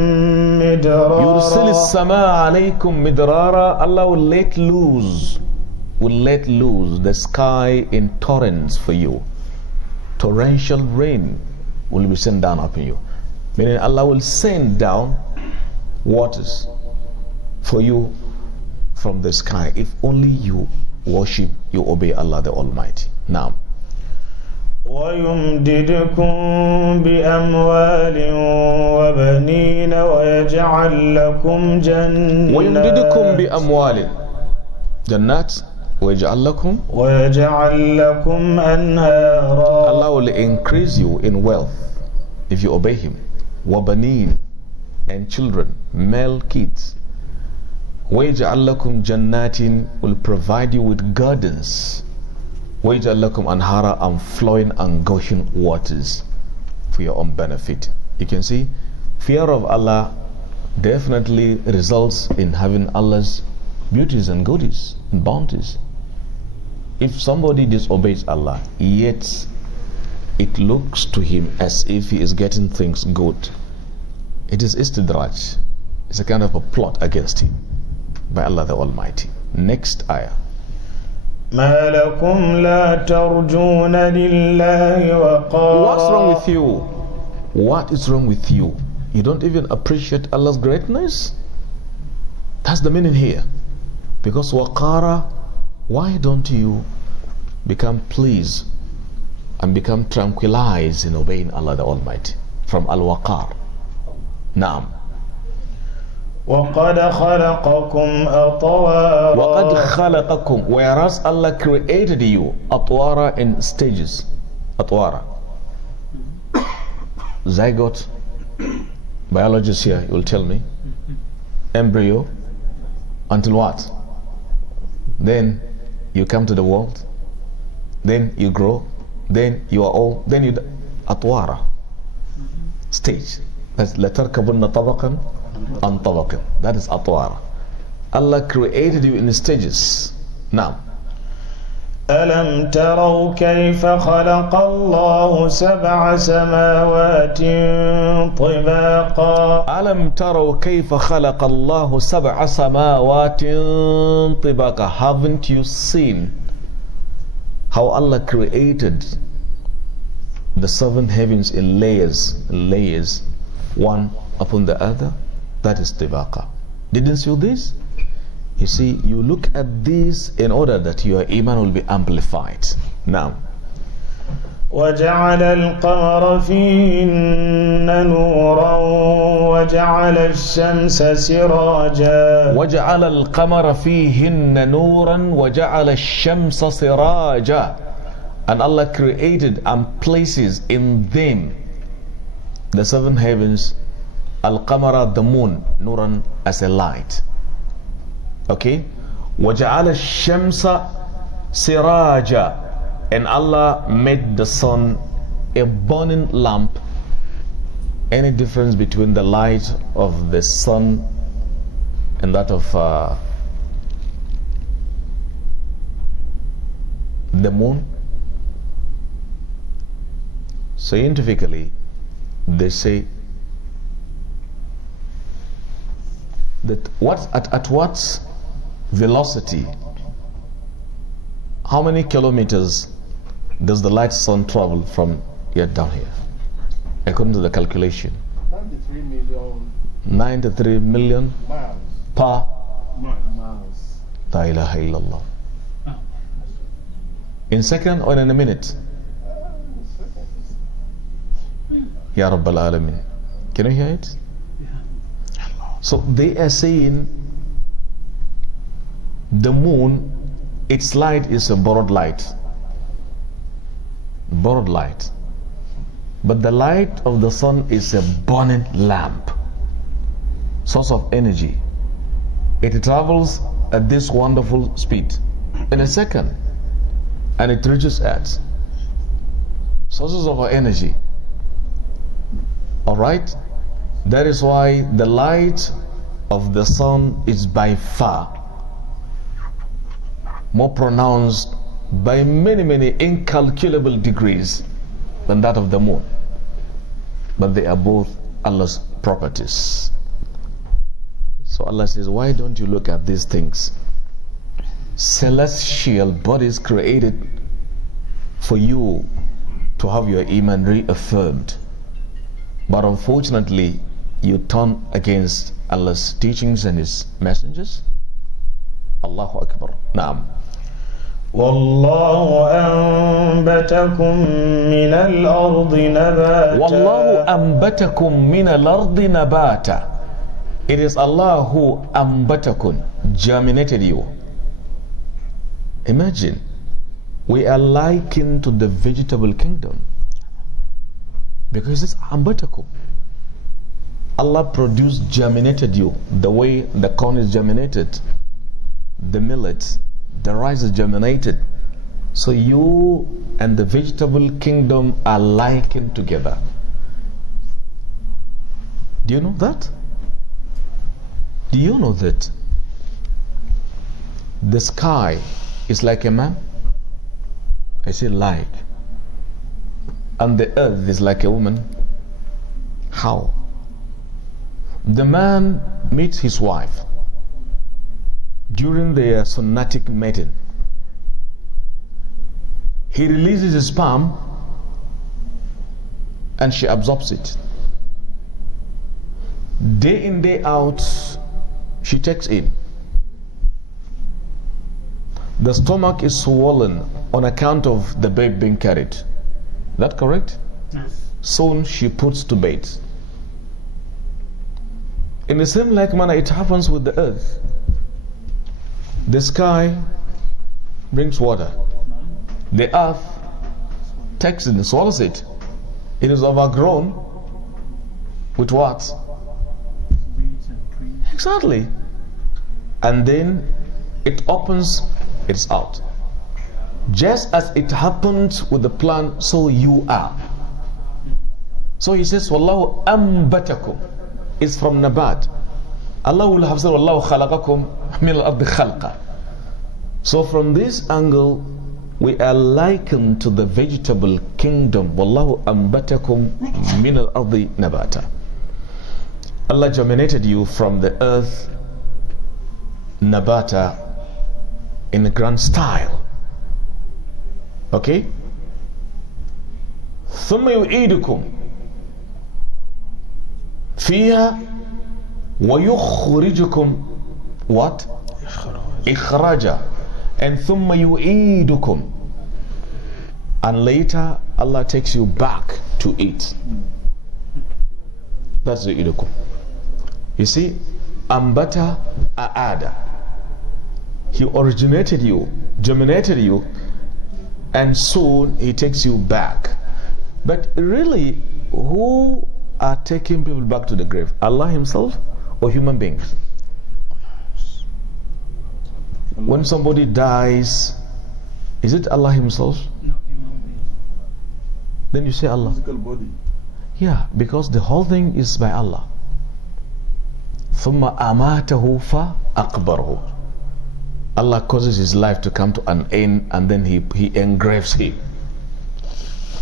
مدرارا. يرسل السماء عليكم مدرارا. Allah will let loose the sky in torrents for you. Torrential rain will be sent down upon you. Meaning Allah will send down waters for you from the sky if only you worship, you obey Allah the Almighty. Now, ويمددكم بأموال وبنين ويجعل لكم جنات ويمددكم بأموال جنات ويجعل لكم أنهارا. Allah will increase you in wealth if you obey Him. وبنين, and children, male kids. ويجعل لكم جنات, will provide you with gardens. وَيَجْعَلْ لَكُمْ أَنْهَارًا, and flowing and gushing waters for your own benefit. You can see, fear of Allah definitely results in having Allah's beauties and goodies and bounties. If somebody disobeys Allah, yet it looks to him as if he is getting things good, it is istidraj. It's a kind of a plot against him by Allah the Almighty. Next ayah. ما لكم لا ترجون لله وقارا. What's wrong with you? What is wrong with you? You don't even appreciate Allah's greatness? That's the meaning here. Because waqara, why don't you become pleased and become tranquilized in obeying Allah the Almighty? From al-waqar. Naam. وَقَدْ خَلَقَكُمْ أَطْوَارًا. وَقَدْ خَلَقَكُمْ, whereas Allah created you atwara, in stages. Atwara. Zygote, biologists here, you will tell me. Embryo, until what? Then you come to the world. Then you grow. Then you are old. Then you atwara. Stage. That's لَتَرْكَبُنَّ طَبَقًا عَنْ طَبَقٍ. That is atwara. Allah created you in stages. Now, أَلَمْ تَرَوْا كَيْفَ خَلَقَ اللَّهُ سَبْعَ سَمَاوَاتٍ طِبَاقًا. أَلَمْ تَرَوْا كَيْفَ خَلَقَ اللَّهُ سَبْعَ سَمَاوَاتٍ طِبَاقًا. Haven't you seen how Allah created the seven heavens in layers, one upon the other? That is tibaqa. Didn't you this? You see, you look at this in order that your iman will be amplified. Now, وَجَعَلَ الْقَمَرَ فِيهِنَّ نُورًا وَجَعَلَ الشَّمْسَ سِرَاجًا. وَجَعَلَ الْقَمَرَ فِيهِنَّ نُورًا وَجَعَلَ الشَّمْسَ سِرَاجًا. And Allah created and places in them, the seven heavens, al-qamara, the moon, nuran, as a light. Okay? وَجَعَلَ الشَّمْسَ سِرَاجًا. And Allah made the sun a burning lamp. Any difference between the light of the sun and that of the moon? Scientifically, they say that at what velocity, how many kilometers does the light sun travel from here down here, according to the calculation? 93 million 93 million miles. per Miles. La ilaha illallah. In second or in a minute? Ya Rabbal Alameen. Can you hear it? So they are saying the moon, its light is a borrowed light. Borrowed light. But the light of the sun is a burning lamp. Source of energy. It travels at this wonderful speed in a second, and it reaches Earth. Sources of our energy. Alright? That is why the light of the sun is by far more pronounced by many incalculable degrees than that of the moon. But they are both Allah's properties. So Allah says, why don't you look at these things? Celestial bodies created for you to have your iman reaffirmed. But unfortunately, you turn against Allah's teachings and His messengers. Allahu Akbar. Naam. والله أنبتكم من الأرض نباتا. والله أنبتكم من الأرض نباتا. It is Allah who أنبتكم, germinated you. Imagine, we are likened to the vegetable kingdom because it's أنبتكم. Allah produced, germinated you the way the corn is germinated, the millet, the rice is germinated. So you and the vegetable kingdom are likened together. Do you know that? Do you know that the sky is like a man? I say like. And the earth is like a woman. How? The man meets his wife during their sonatic mating. He releases his sperm and she absorbs it. Day in, day out, she takes in. The stomach is swollen on account of the babe being carried. Is that correct? Yes. Soon she puts to bed. In the same like manner, it happens with the earth. The sky brings water. The earth takes it and swallows it. It is overgrown with what? Exactly. And then it opens, it's out. Just as it happened with the plant, so you are. So he says, Wallahu ambatakum. It's from Nabat. Allah will have said, Wallahu khalaqakum min al-ardi khalqa. So from this angle, we are likened to the vegetable kingdom. Wallahu ambatakum min al-ardi nabata. Allah germinated you from the earth, nabata, in a grand style. Okay? ثم يعيدكم فيها ويخرجكم what? إخراجا. And ثم يعيدكم, and later Allah takes you back to it. That's the idukum. You see, ambata aada. He originated you, germinated you, and soon he takes you back. But really, who are taking people back to the grave? Allah himself or human beings? When somebody dies, is it Allah himself? No, human being. Then you say Allah. Physical body. Yeah, because the whole thing is by Allah. ثُمَّ أَمَاتَهُ فَأَقْبَرَهُ. Allah causes his life to come to an end, and then he engraves him.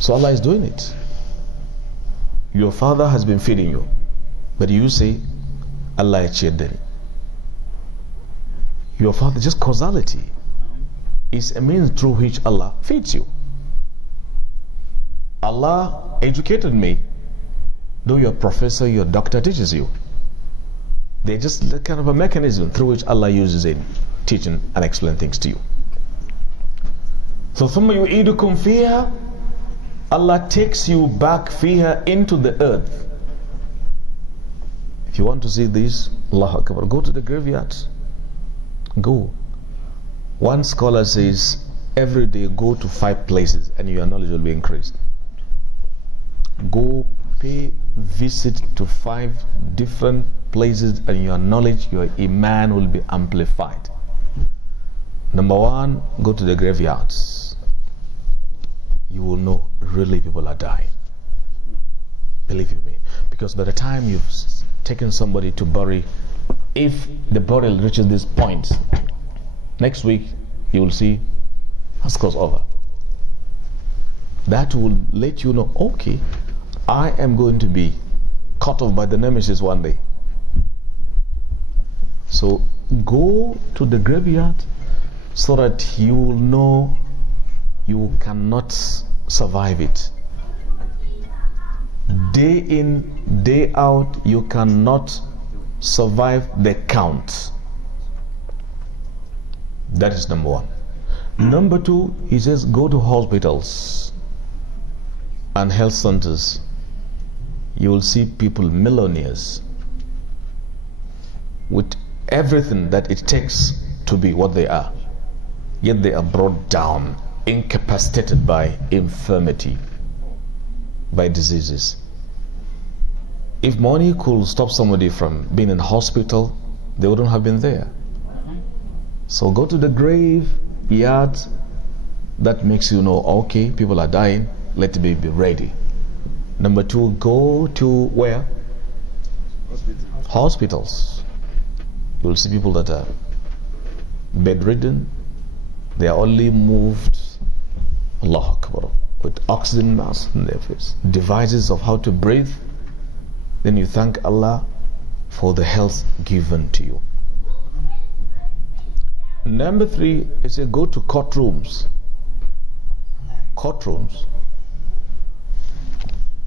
So Allah is doing it. Your father has been feeding you, but you say Allah cheated. Your father, just causality, is a means through which Allah feeds you. Allah educated me. Though your professor, your doctor teaches you, they're just kind of a mechanism through which Allah uses in teaching and explain things to you. So ثُمَّ يُعِيدُكُمْ فِيهَا, Allah takes you back فيها, into the earth. If you want to see this, Allahu Akbar, go to the graveyards. Go. One scholar says every day go to 5 places and your knowledge will be increased. Go pay visit to 5 different places and your knowledge, your iman will be amplified. Number 1, go to the graveyards. You will know really people are dying. Believe you me. Because by the time you've taken somebody to bury, if the burial reaches this point, next week you will see has crossed over. That will let you know, okay, I am going to be cut off by the nemesis one day. So go to the graveyard so that you will know you cannot survive it. Day in, day out, you cannot survive the count. That is number 1. Number two, he says go to hospitals and health centers. You will see people, millionaires, with everything that it takes to be what they are, yet they are brought down, incapacitated by infirmity, by diseases. If money could stop somebody from being in hospital, they wouldn't have been there. So go to the grave yard. That makes you know, okay, people are dying, let me be ready. Number two, go to where? Hospitals. You will see people that are bedridden. They are only moved, Allahu Akbar, with oxygen masks in their face, devices of how to breathe. Then you thank Allah for the health given to you. Number three is go to courtrooms. Courtrooms.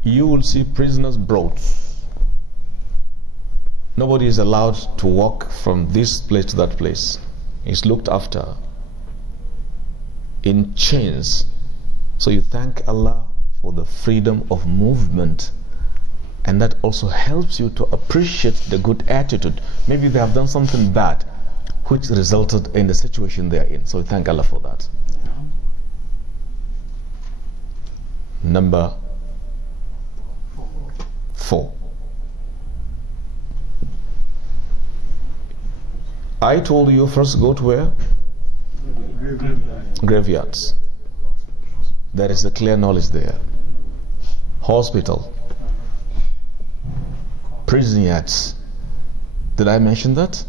You will see prisoners brought. Nobody is allowed to walk from this place to that place. He's looked after in chains. So you thank Allah for the freedom of movement, and that also helps you to appreciate the good attitude. Maybe they have done something bad which resulted in the situation they are in. So we thank Allah for that. Number 4. I told you first go to where? Graveyards. There is a clear knowledge there. Hospital. Prison yards. Did I mention that?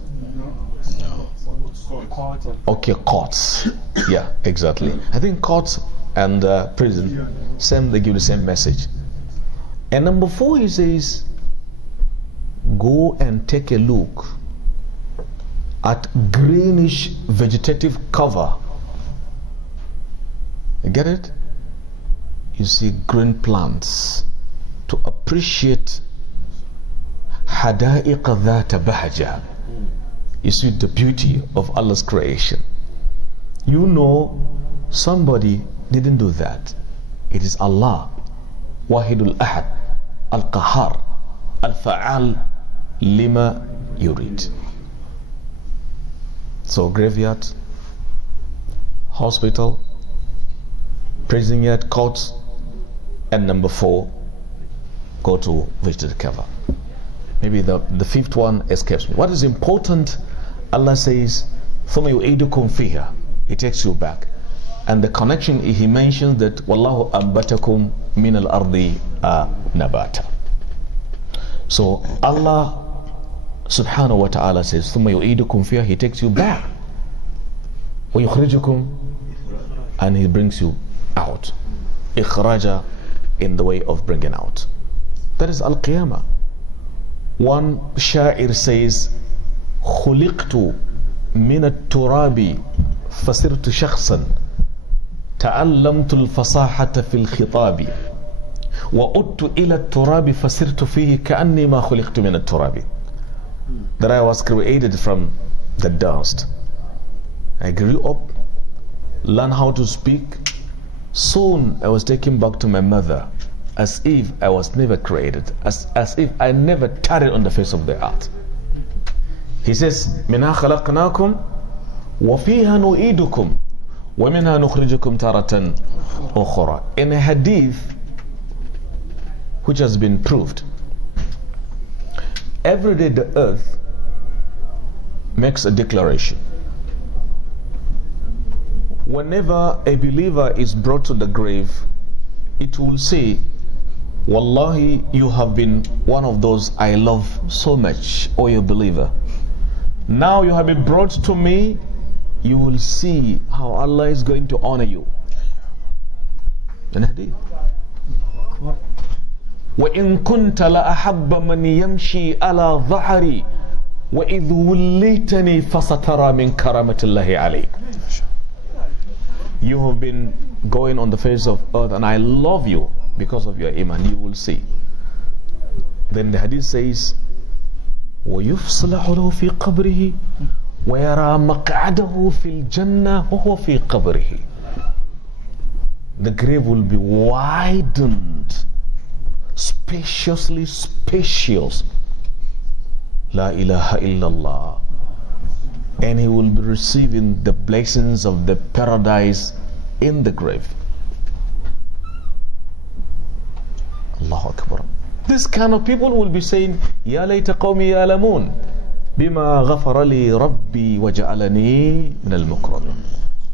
Okay, courts. Yeah, exactly. I think courts and prison, same, they give the same message. And number 4, he says, go and take a look at greenish vegetative cover. You get it? You see green plants to appreciate حدائق ذات بهجة. You see the beauty of Allah's creation. You know somebody didn't do that. It is Allah, Wahidul Ahad, Al-Qahar, Al-Fa'al, Lima Yurid. So graveyard, hospital, prison yard, courts, and number 4, go to vegetative cover. Maybe the 5th one escapes me. What is important, Allah says, ثُمَّ يُعِيدُكُمْ فِيهَا. He takes you back. And the connection, he mentions that وَاللَّهُ أَنْبَتَكُمْ مِنَ الْأَرْضِ نَبَاتًا. So Allah subhanahu wa ta'ala says, ثُمَّ يُعِيدُكُمْ فِيهَا. He takes you back. وَيُخْرِجُكُمْ. And he brings you out. إِخْرَاجًا, in the way of bringing out. That is Al-Qiyamah. One Sha'ir says, خُلِقْتُ مِنَ التُّرَابِ فَصِرْتُ شَخْصًا تَعَلَّمْتُ الْفَصَاحَةَ فِي الْخِطَابِ وَأُدْتُ إِلَى التُّرَابِ فَصِرْتُ فِيهِ كَأَنِّي مَا خُلِقْتُ مِنَ التُّرَابِ. That I was created from the dust. I grew up, learned how to speak. Soon I was taken back to my mother, as if I was never created, as if I never tarried on the face of the earth. He says, مِنْهَا خَلَقْنَاكُمْ وَفِيهَا نُعِيدُكُمْ وَمِنْهَا نُخْرِجُكُمْ تَارَةً أُخْرَى. In a hadith which has been proved, every day the earth makes a declaration. Whenever a believer is brought to the grave, it will say, Wallahi, you have been one of those I love so much, O you believer. Now you have been brought to me, you will see how Allah is going to honor you. In hadith. وَإِن كُنْتَ لَأَحَبَّ مَنْ يَمْشِي عَلَى ظَهَرِي وَإِذْ وُلِّيتَنِي فَسَتَرَى مِنْ كَرَمَةِ اللَّهِ عَلَيْكَ. You have been going on the face of earth and I love you because of your iman. You will see. Then the hadith says, وَيُفْصَلَحُ لَهُ فِي قَبْرِهِ ويرى مقعده في الجنة وهو في قبره. The grave will be widened, spaciously spacious. La ilaha illallah. And he will be receiving the blessings of the paradise in the grave. Allahu Akbar. This kind of people will be saying, Ya layta qawmi ya'lamun bima ghafara li rabbi wa ja'alani min al-mukramin.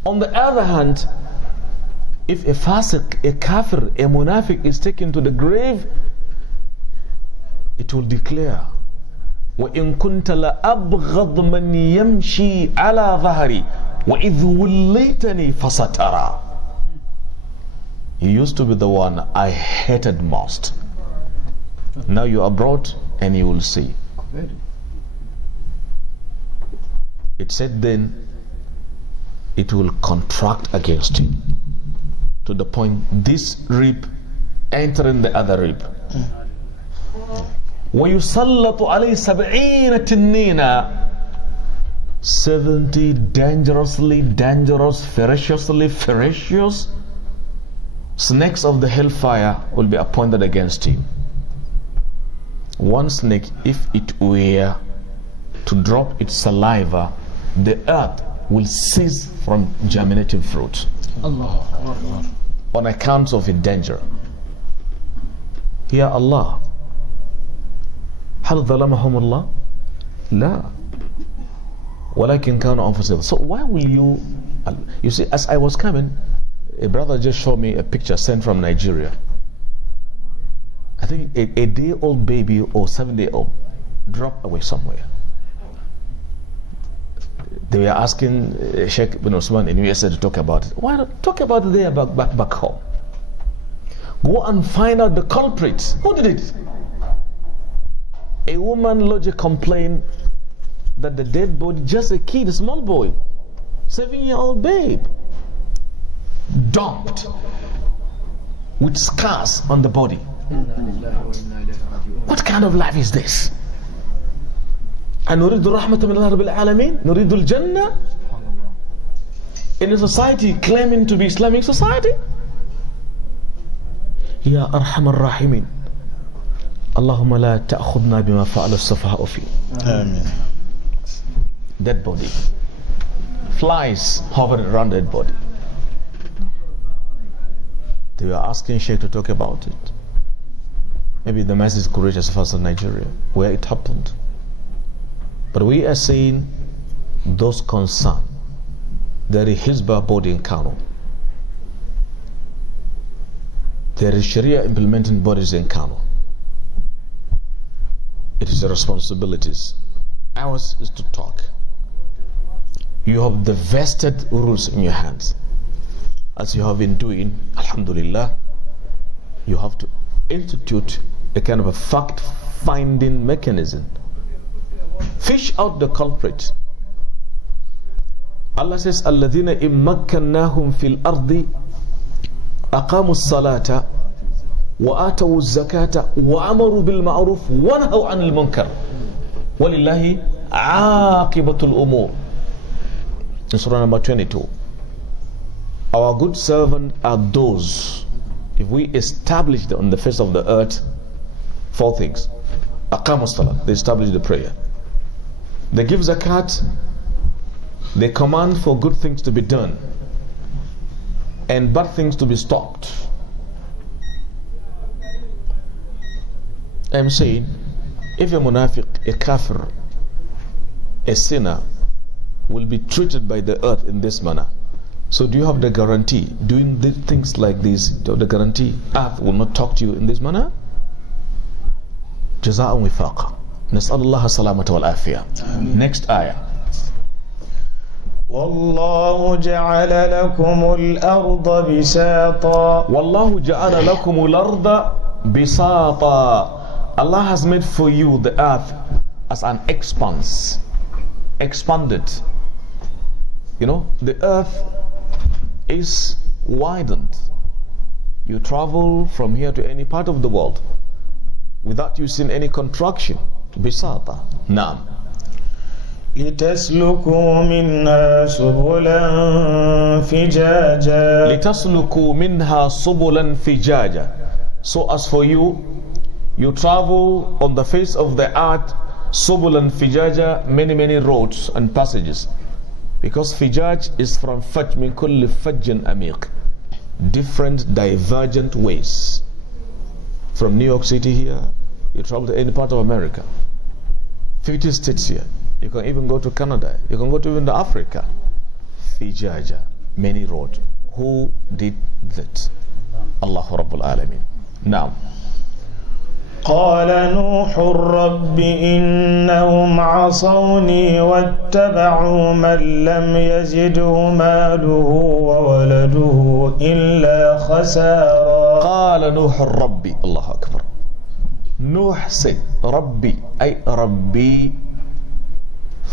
On the other hand, if a fasiq, a kafir, a munafiq is taken to the grave, it will declare, وَإِن كُنْتَ لَأَبْغَضْ مَنْ يَمْشِي عَلَى ظَهَرِي وَإِذْ وُلِّيتَنِي فَسَتَرَى. He used to be the one I hated most. Now you are brought and you will see. It said then, it will contract against him to the point this rib entering the other rib. وَيُسَلَّطُ عَلَيْهِ سَبْعِينَ تِنِّينَ 70 dangerously dangerous, ferociously ferocious snakes of the hellfire will be appointed against him. One snake, if it were to drop its saliva, the earth will cease from germinating fruit. Allah. On account of its danger. Here Allah. هل ظلمهم الله؟ لا. ولكن كانوا أنفسهم. So why will you see, as I was coming, a brother just showed me a picture sent from Nigeria. I think a day-old baby or 7-day-old dropped away somewhere. They were asking Sheikh bin Uthman in USA to talk about it. Why not talk about it there back home? Go and find out the culprit. Who did it? A woman lodged a complaint that the dead body, just a kid, a small boy, 7-year-old babe, dumped with scars on the body. What kind of life is this? نريد الرحمة من الله رب العالمين نريد الجنة. In a society claiming to be Islamic society. يا أرحم الراحمين اللهم لا تأخذنا بما فعل السفهاء فيه. Amen. Dead body, flies hovering around dead body. They were asking Sheikh to talk about it. Maybe the message could reach as far as Nigeria, where it happened. But we are saying those concerned. There is Hizbah body in Kano. There is Sharia implementing bodies in Kano. It is the responsibilities. Ours is to talk. You have the vested rules in your hands. As you have been doing, alhamdulillah, you have to institute a kind of a fact-finding mechanism. Fish out the culprit. Allah says, الَّذِينَ إِن مَّكَّنَّاهُمْ فِي الْأَرْضِ أَقَامُوا الصَّلَاةَ وَآتَوُوا الزَّكَاةَ وَأَمَرُوا بِالْمَعْرُوفِ وَنَهَوْا عَنِ الْمُنكَرِ وَلِلَّهِ عَاقِبَةُ الْأُمُورِ. In Surah number 22. Our good servants are those, if we establish on the face of the earth, 4 things. Aqamu salat, they establish the prayer. They give zakat, they command for good things to be done and bad things to be stopped. I'm saying, if a munafiq, a kafir, a sinner will be treated by the earth in this manner, so do you have the guarantee, doing things like this, do you have the guarantee earth will not talk to you in this manner? جزاء وفاقا نسأل الله السلامة والعافية. Next ayah. والله جعل لكم الأرض بساطا. والله جعل لكم الأرض بساطا. Allah has made for you the earth as an expanse, expanded. You know, the earth is widened. You travel from here to any part of the world without using any contraction. Bisata. Naam. لتسلكوا منها سبلا فجاجا. لتسلكوا منها سبلا فجاجا. So as for you, you travel on the face of the earth, subulan fijaja, many roads and passages. Because fijaj is from faj min kulli fajjin amiq. Different divergent ways. From New York City here, you travel to any part of America. 50 states here. You can even go to Canada. You can go to even Africa. Fijaja, many roads. Who did that? Allahu Rabbul Alameen. Now. قال نوح رب إنهم عصوني واتبعوا من لم يزده ماله وولده إلا خسارا. قال نوح ربي. الله أكبر. Nuh said ربي أي ربي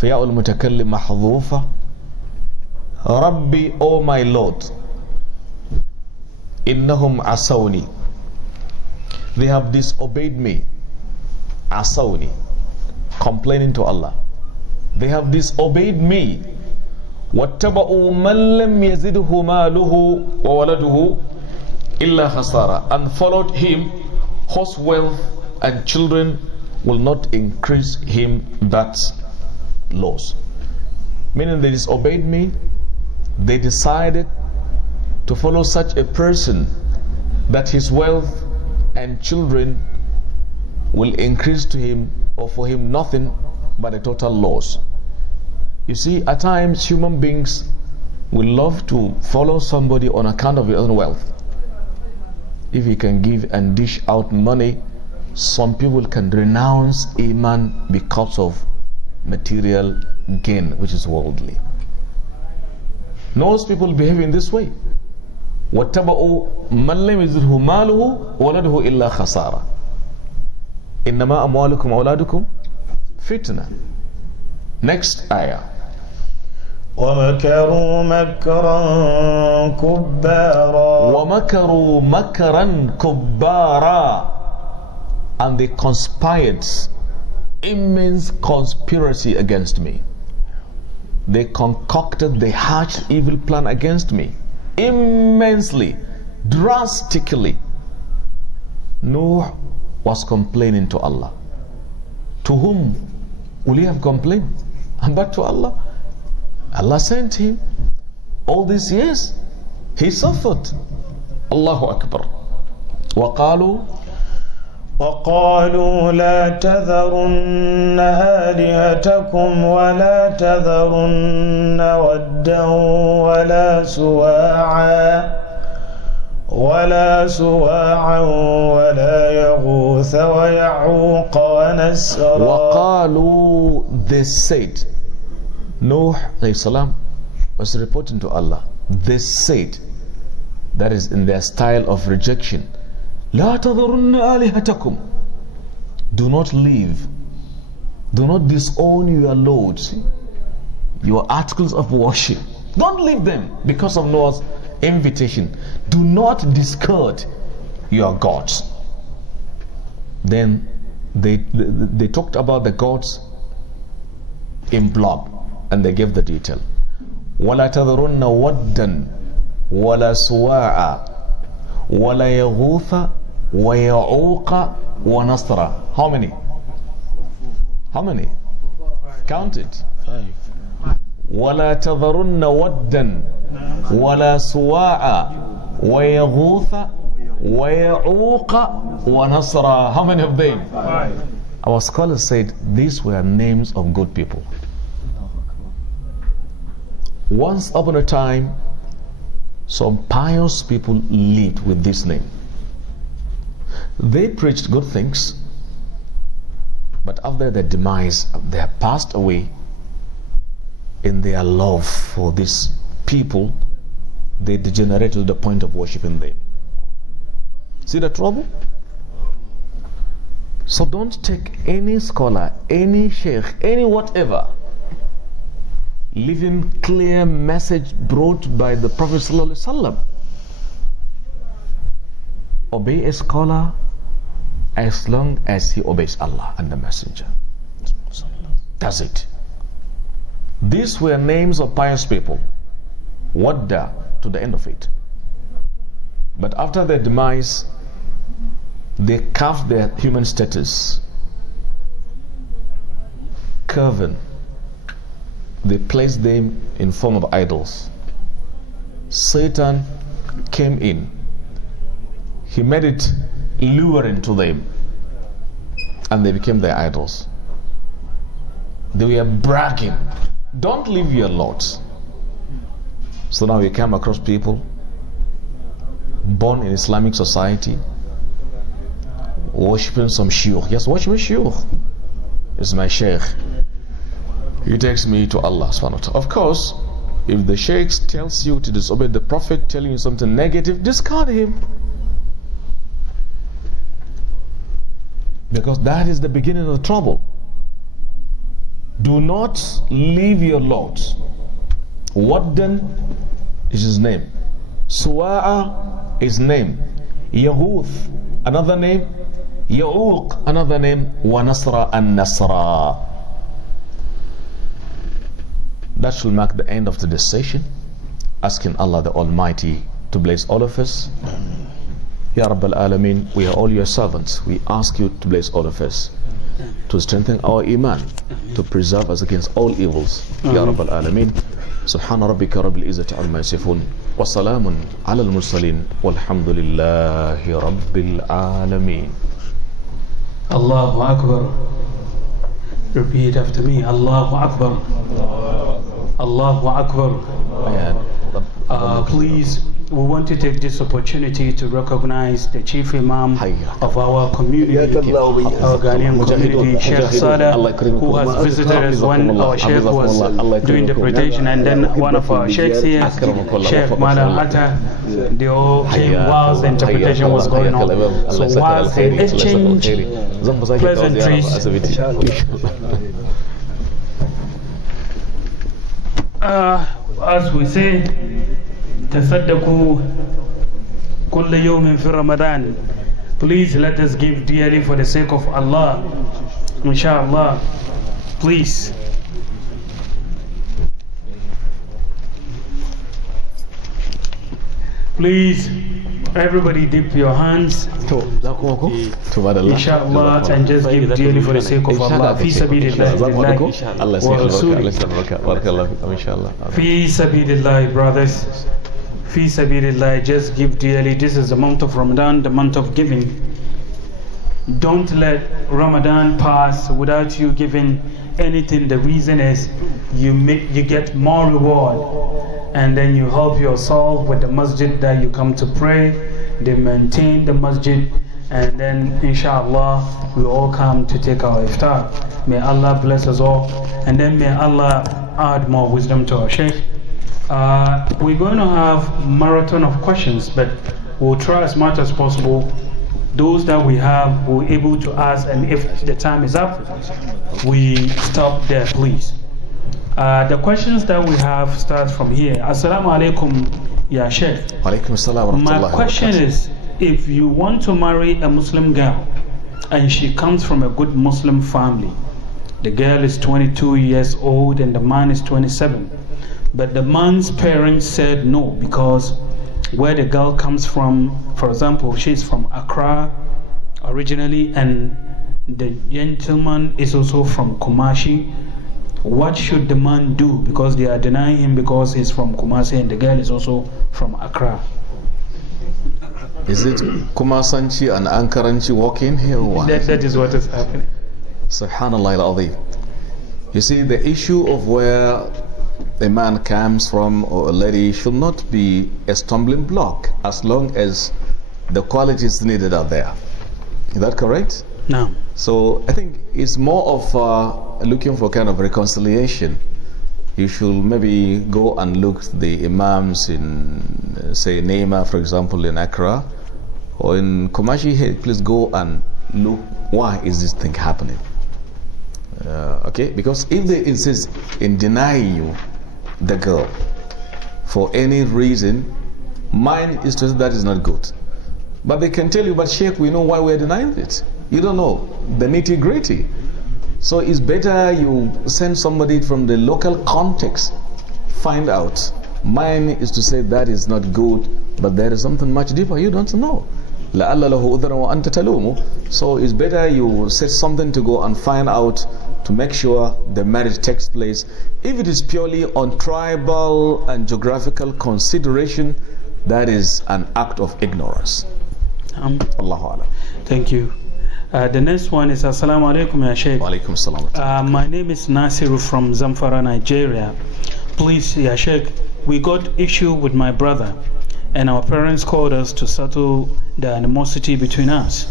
فياء المتكلم محذوفة. ربي oh my Lord إنهم عصوني, they have disobeyed me. Asawni, complaining to Allah. They have disobeyed me. وَاتَّبَعُوا مَنْ لَمْ يَزِدْهُ مَالُهُ وَوَلَدُهُ إِلَّا خَسَارًا, and followed him whose wealth and children will not increase him that loss. Meaning they disobeyed me. They decided to follow such a person that his wealth and children will increase to him or for him nothing but a total loss. You see, at times human beings will love to follow somebody on account of his own wealth. If he can give and dish out money, some people can renounce Iman because of material gain, which is worldly. Most people behave in this way. وَاتَّبَعُوا مَنْ لَمْ يَزِدْهُ مَالُهُ وَلَدُهُ إِلَّا خَسَارًا إِنَّمَا أَمْوَالُكُمْ وَأَوْلَادُكُمْ فِتْنَةٌ. Next ayah. وَمَكَرُوا مَكْرًا كُبَّارًا. وَمَكَرُوا مَكْرًا كُبَّارًا, and they conspired immense conspiracy against me. They concocted, they hatched evil plan against me immensely, drastically. Nuh was complaining to Allah. To whom will he have complained? But to Allah. Allah sent him. All these years he suffered. Allahu Akbar. وقالوا لا تذرن آلهتكم ولا تذرن ودا ولا سواعا ولا يغوث ويعوق ونسرا. وقالوا, they said, Nuh alayhi salam was reporting to Allah. They said, that is in their style of rejection, لا تذرن آلهتكم, do not leave, do not disown your lords, your articles of worship. Don't leave them because of Noah's invitation. Do not discard your gods. Then they talked about the gods in blob, and they gave the detail. وَلَا تَذَرُنَّ وَدًّا وَلَا سُوَاعًا وَلَا يَغُوثَ وَيَعُوقَ وَنَسْرًا. How many? How many? Count it. 5. وَلَا تَذَرُنَّ وَدًّا وَلَا سُوَاعًا وَيَغُوثَ وَيَعُوقَ وَنَسْرًا. How many of them? 5. Our scholars said these were names of good people. Once upon a time, some pious people lived with this name. They preached good things, but after their demise, they have passed away. In their love for these people, they degenerated to the point of worshiping them. See the trouble? So don't take any scholar, any sheikh, any whatever, living clear message brought by the Prophet ﷺ. Obey a scholar as long as he obeys Allah and the Messenger. That's it. These were names of pious people. Wadda, to the end of it. But after their demise, they carved their human status. Curving. They placed them in form of idols. Satan came in. He made it luring to them. And they became their idols. They were bragging. Don't leave your Lord. So now we come across people born in Islamic society worshipping some Sheikh. Yes, worshiping Sheikh. It's my Sheikh. He takes me to Allah subhanahu wa ta'ala. Of course, if the Sheikh tells you to disobey the Prophet, telling you something negative, discard him. Because that is the beginning of the trouble. Do not leave your Lord. Waddan is his name. Suwa'a is name. Yahuth, another name. Ya'uq, another name. Wa Nasra and Nasra. That shall mark the end of today's session. Asking Allah the Almighty to bless all of us. Ya Rabbal Alameen, we are all your servants. We ask you to bless all of us, to strengthen our iman, to preserve us against all evils. Ya Rabbal Alameen. Subhana rabbika rabbil izzati amma yasifun. Wa salamun ala al-mursalin. Walhamdulillahi rabbil alameen. Allahu Akbar. Repeat after me. Allahu Akbar. Allahu Akbar. Please, we want to take this opportunity to recognize the Chief Imam of our community, our Ghanaian community, Sheikh Sada, who has visited us when our Sheikh was doing the presentation, and then one of our Sheikhs here, Sheikh Madam Atta, they all came whilst the interpretation was going on. So whilst they exchange pleasantries, as we say, تصدقوا كل يوم في رمضان. Please let us give dearly for the sake of Allah. Inshallah. Please. Please, everybody dip your hands. Inshallah, and just give dearly for the sake of Allah. Fi sabilillah. Fi sabilillah, brothers. Fi sabilillah, just give dearly. This is the month of Ramadan, the month of giving. Don't let Ramadan pass without you giving anything. The reason is you get more reward, and then you help yourself with the masjid that you come to pray. They maintain the masjid, and then inshallah we all come to take our iftar. May Allah bless us all, and then may Allah add more wisdom to our Sheikh. We're going to have marathon of questions, but we'll try as much as possible. Those that we have, we're able to ask, and if the time is up, we stop there, please. The questions that we have start from here. Assalamu alaikum, ya Sheikh. My question is, if you want to marry a Muslim girl and she comes from a good Muslim family, the girl is 22 years old and the man is 27, but the man's parents said no because where the girl comes from, for example, she's from Accra originally and the gentleman is also from Kumasi. What should the man do? Because they are denying him because he's from Kumasi and the girl is also from Accra. Is it Kumasanchi and Ankaranchi walking here or what? That is what is happening. Subhanallah al-Azim. You see, the issue of where a man comes from or a lady should not be a stumbling block as long as the qualities needed are there. Is that correct? No. So I think it's more of looking for kind of reconciliation. You should maybe go and look the imams in, say, Neema, for example, in Accra, or in Kumashi. Please go and look, why is this thing happening? Okay, because if they insist in denying you the girl for any reason, mine is to say that is not good. But they can tell you, but Sheikh, we know why we are denying it. You don't know the nitty-gritty. So it's better you send somebody from the local context, find out. Mine is to say that is not good, but there is something much deeper you don't know. لَأَلَّ لَهُ أُذْرًا وَأَنْتَ تَلُومُ. So it's better you set something to go and find out to make sure the marriage takes place. If it is purely on tribal and geographical consideration, that is an act of ignorance. Allahu Akbar. Thank you. The next one is Assalamu alaikum ya Sheikh. Wa alaikum salam. My name is Nasiru from Zamfara, Nigeria. Please, ya Sheikh, we got issue with my brother and our parents called us to settle the animosity between us.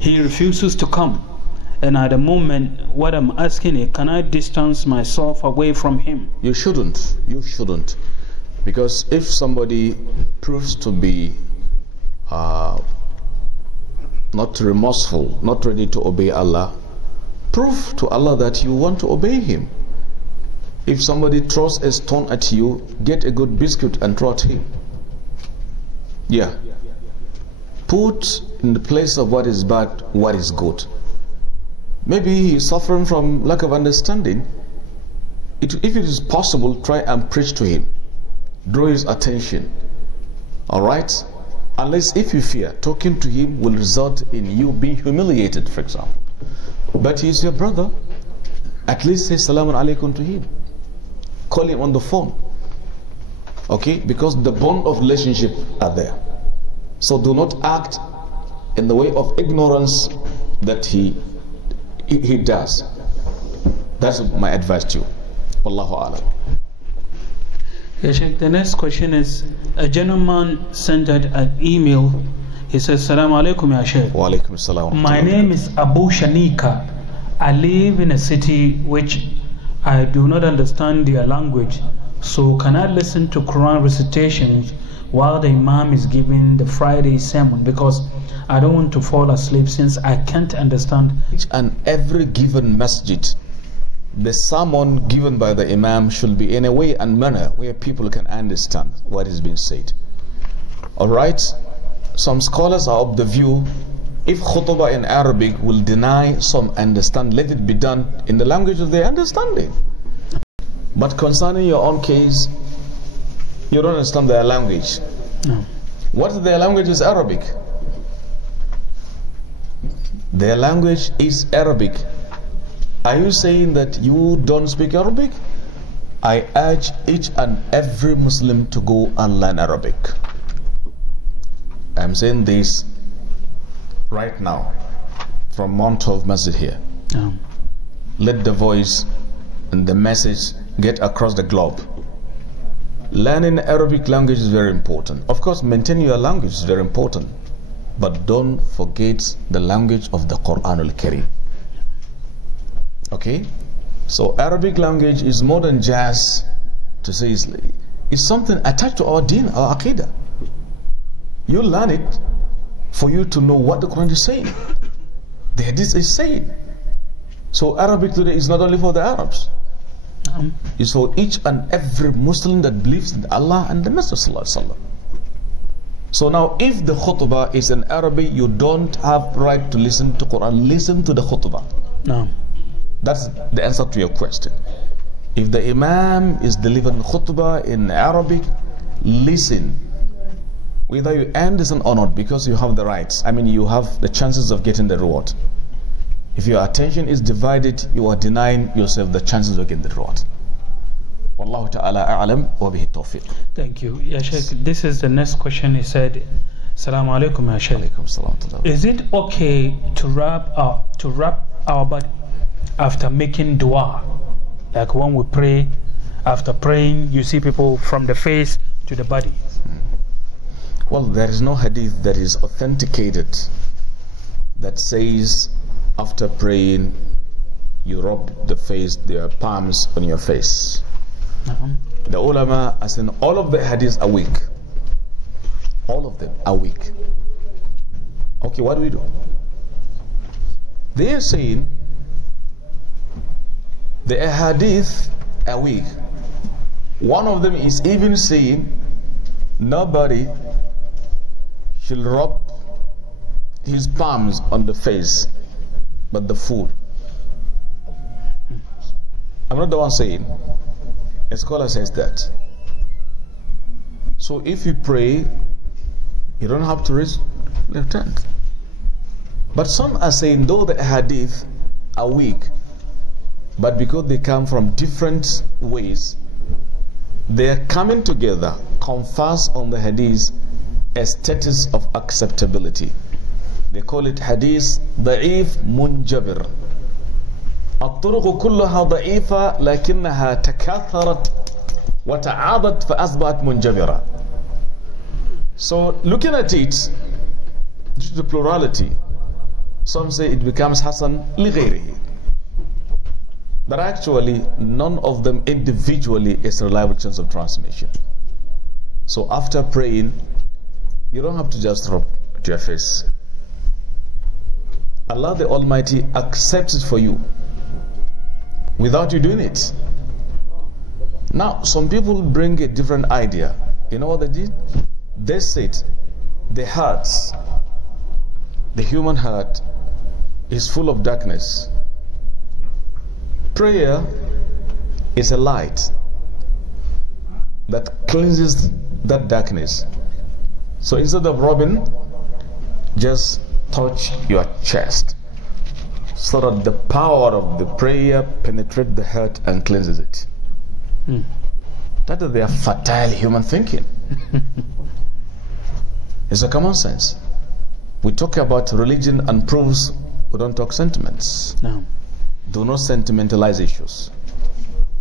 He refuses to come, and at the moment what I'm asking is, can I distance myself away from him? You shouldn't. You shouldn't. Because if somebody proves to be not remorseful, not ready to obey Allah, prove to Allah that you want to obey him. If somebody throws a stone at you, get a good biscuit and throw at him. Yeah. Put in the place of what is bad, what is good. Maybe he is suffering from lack of understanding. If it is possible, try and preach to him. Draw his attention. Alright? Unless if you fear, talking to him will result in you being humiliated, for example. But he is your brother. At least say Salamun Alaikum to him. Call him on the phone. Okay? Because the bond of relationship are there. So do not act in the way of ignorance that he does. That's my advice to you. Wallahu a'lam. Yeah, Sheikh, the next question is, a gentleman sent out an email. He says, Assalamu alaikum ya Sheikh. Wa alaikum salam. My name is Abu Shanika. I live in a city which I do not understand their language. So can I listen to Quran recitations while the Imam is giving the Friday sermon? Because I don't want to fall asleep since I can't understand. Each and every given masjid, the sermon given by the Imam should be in a way and manner where people can understand what is being said. Alright? Some scholars are of the view, if khutbah in Arabic will deny some understand, let it be done in the language of their understanding. But concerning your own case, you don't understand their language. No. What is their language? Is Arabic. Their language is Arabic. Are you saying that you don't speak Arabic? I urge each and every Muslim to go and learn Arabic. I'm saying this right now from Mount of Masjid here. No. Let the voice and the message get across the globe. Learning Arabic language is very important. Of course, maintaining your language is very important. But don't forget the language of the Quran al-Karim. Okay? So Arabic language is more than just to say it's something attached to our deen, our aqidah. You learn it for you to know what the Quran is saying. The hadith is saying. So Arabic today is not only for the Arabs. It's for each and every Muslim that believes in Allah and the Messenger. So now if the khutbah is in Arabic, you don't have right to listen to Quran. Listen to the khutbah. No. That's the answer to your question. If the Imam is delivering khutbah in Arabic, listen. Whether you understand or not, because you have the rights. I mean, you have the chances of getting the reward. If your attention is divided, you are denying yourself the chances of getting the reward. Wallahu ta'ala a'lam wa bihi tawfiq. Thank you. Ya Sheikh, this is the next question. He said, Assalamu alaikum ya Sheikh. Alaikum salam. Is it okay to wrap our body after making dua? Like when we pray, after praying, you see people from the face to the body. Well, there is no hadith that is authenticated that says after praying you rub the face, their palms on your face. The ulama are saying all of the hadiths are weak. All of them are weak. Okay, what do we do? They are saying the hadith are weak. One of them is even saying nobody should rub his palms on the face but the foot. I'm not the one saying. A scholar says that. So if you pray, you don't have to raise left hand. But some are saying, though the hadith are weak, but because they come from different ways, their coming together confers on the hadith a status of acceptability. They call it hadith ضعيف منجبر. الطرق كلها ضعيفة لكنها تكاثرت وتعاضت فأصبحت منجبرة. So looking at it, due to the plurality, some say it becomes Hasan لغيره. But actually, none of them individually is a reliable chance of transmission. So after praying, you don't have to just rub your face. Allah the Almighty accepts it for you without you doing it. Now, some people bring a different idea. You know what they did? They said the heart, the human heart, is full of darkness. Prayer is a light that cleanses that darkness. So instead of rubbing, just touch your chest so that the power of the prayer penetrates the heart and cleanses it. That is their fertile human thinking. It's a common sense. We talk about religion and proofs, we don't talk sentiments. No. Do not sentimentalize issues.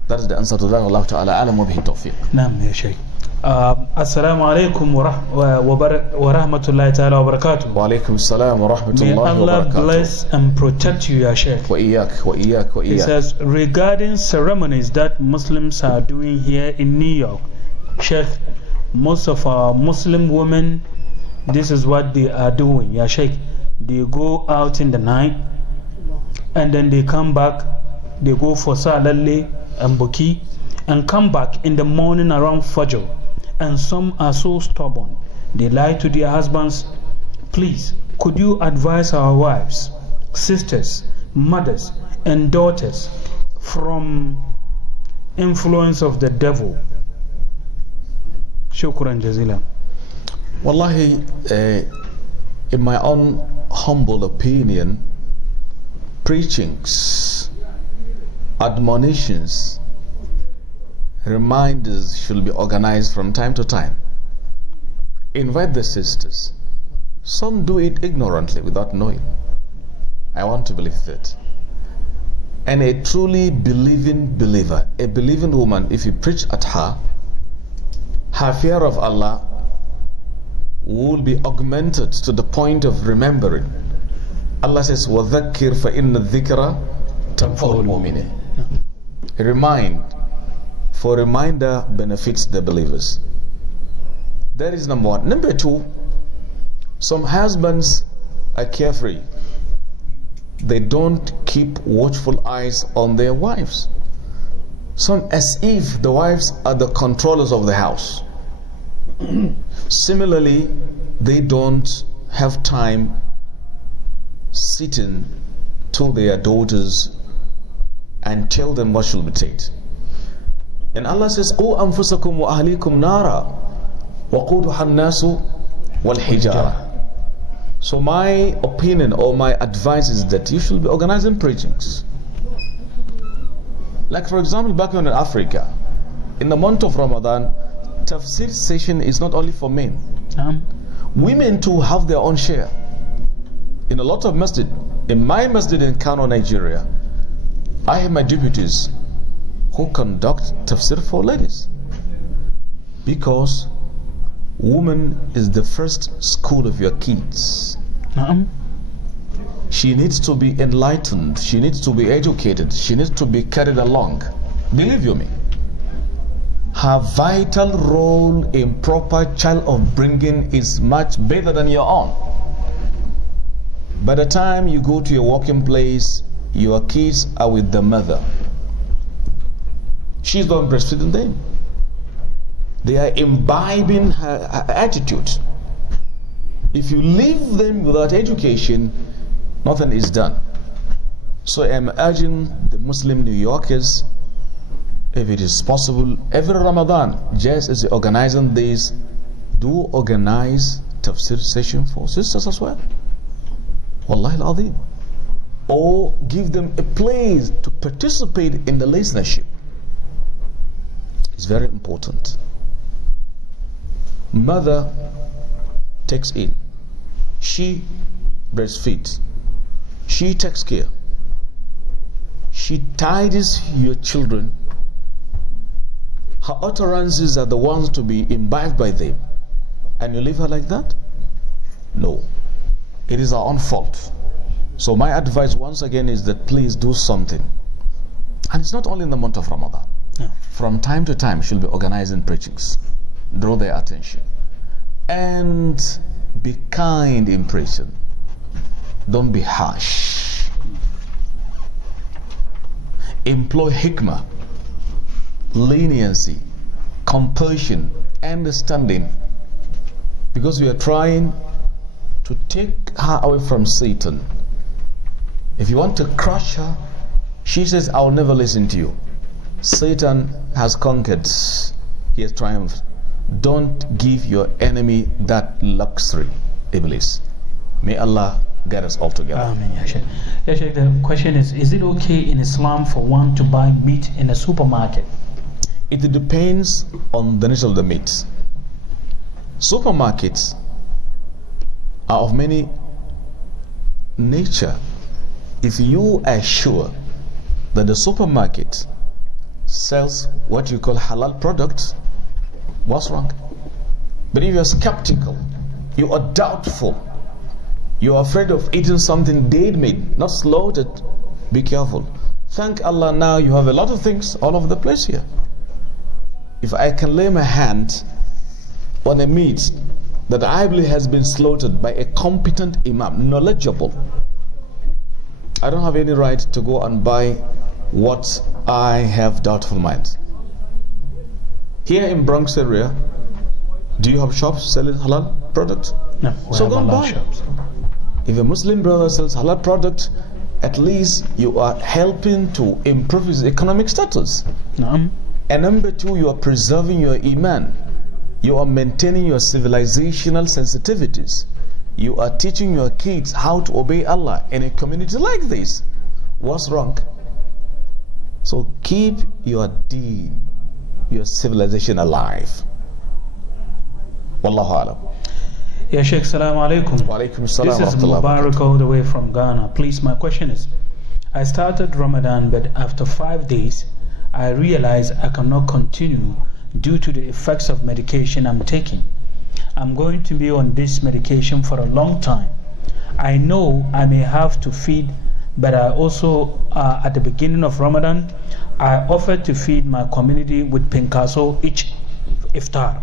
That is the answer to that. Allah Ta'ala alam wa bihi tawfiq. Naam, ya Sheikh. Assalamu alaikum wa rahmatullahi ta'ala wa barakatuh. Wa alaikum salam wa rahmatullahi wa barakatuh. May Allah bless and protect you, ya Sheikh. Wa iyak, wa iyak, wa iyak. It says, regarding ceremonies that Muslims are doing here in New York, Sheikh, most of our Muslim women, this is what they are doing, ya Sheikh. They go out in the night and then they come back, they go for Salalle and Buki and come back in the morning around Fajr. And some are so stubborn, they lie to their husbands. Please, could you advise our wives, sisters, mothers and daughters from influence of the devil? Shukran jazila. Wallahi, in my own humble opinion, preachings, admonitions, reminders should be organized from time to time. Invite the sisters. Some do it ignorantly without knowing. I want to believe that. And a truly believing believer, a believing woman, if you preach at her, her fear of Allah will be augmented to the point of remembering. Allah says, وَذَكِّرْ فَإِنَّ الذِّكْرَ تَنْفَعُ الْمُؤْمِنِينَ. Remind, for reminder benefits the believers. That is number one. Number two, some husbands are carefree. They don't keep watchful eyes on their wives. Some as if the wives are the controllers of the house. Similarly, they don't have time sitting to their daughters and tell them what should be taken. And Allah says, "O anfusakum wa ahlikum nara wa quduha an-nasu wal hijara." So my opinion or my advice is that you should be organizing preachings. Like for example, back in Africa, in the month of Ramadan, Tafseer session is not only for men. Women too have their own share. In a lot of masjid, in my masjid in Kano, Nigeria, I have my deputies who conduct Tafseer for ladies. Because woman is the first school of your kids. She needs to be enlightened, she needs to be educated, she needs to be carried along. Believe you me, her vital role in proper child upbringing is much better than your own. By the time you go to your working place, your kids are with the mother. She's not breastfeeding them. They are imbibing her attitude. If you leave them without education, nothing is done. So I'm urging the Muslim New Yorkers if it is possible, every Ramadan, just as you're organizing this, do organize Tafseer session for sisters as well. Wallahi al-Azim. Or give them a place to participate in the listenership. It's very important. Mother takes in. She breastfeeds. She takes care. She tidies your children. Her utterances are the ones to be imbibed by them. And you leave her like that? No. It is our own fault. So my advice once again is that please do something. And it's not only in the month of Ramadan. No. From time to time, she'll be organizing preachings. Draw their attention. And be kind in preaching. Don't be harsh. Employ hikmah, leniency, compassion, understanding. Because we are trying to take her away from Satan. If you want to crush her, she says, I'll never listen to you. Satan has conquered. He has triumphed. Don't give your enemy that luxury, Iblis. May Allah guide us all together. Amen. Ya Sheikh. Ya Sheikh, the question is it okay in Islam for one to buy meat in a supermarket? It depends on the nature of the meat. Supermarkets are of many nature. If you are sure that the supermarket sells what you call halal products, what's wrong? But if you are skeptical, you are doubtful, you are afraid of eating something dead meat, not slaughtered, be careful. Thank Allah, now you have a lot of things all over the place here. If I can lay my hand on a meat that I believe has been slaughtered by a competent imam, knowledgeable, I don't have any right to go and buy what I have doubtful minds. Here in Bronx area, do you have shops selling halal products? No. So go and buy. Shops. If a Muslim brother sells halal product, at least you are helping to improve his economic status. No. And number two, you are preserving your iman. You are maintaining your civilizational sensitivities. You are teaching your kids how to obey Allah in a community like this. What's wrong? So keep your deen, your civilization alive. Wallahu alam. Ya Sheikh, Salaam Alaikum. Wa alaikum salam. This is Mubarak all the way from Ghana. Please, my question is, I started Ramadan, but after 5 days, I realized I cannot continue due to the effects of medication I'm taking. I'm going to be on this medication for a long time. I know I may have to feed, but I also, at the beginning of Ramadan, I offered to feed my community with pinkaso each iftar.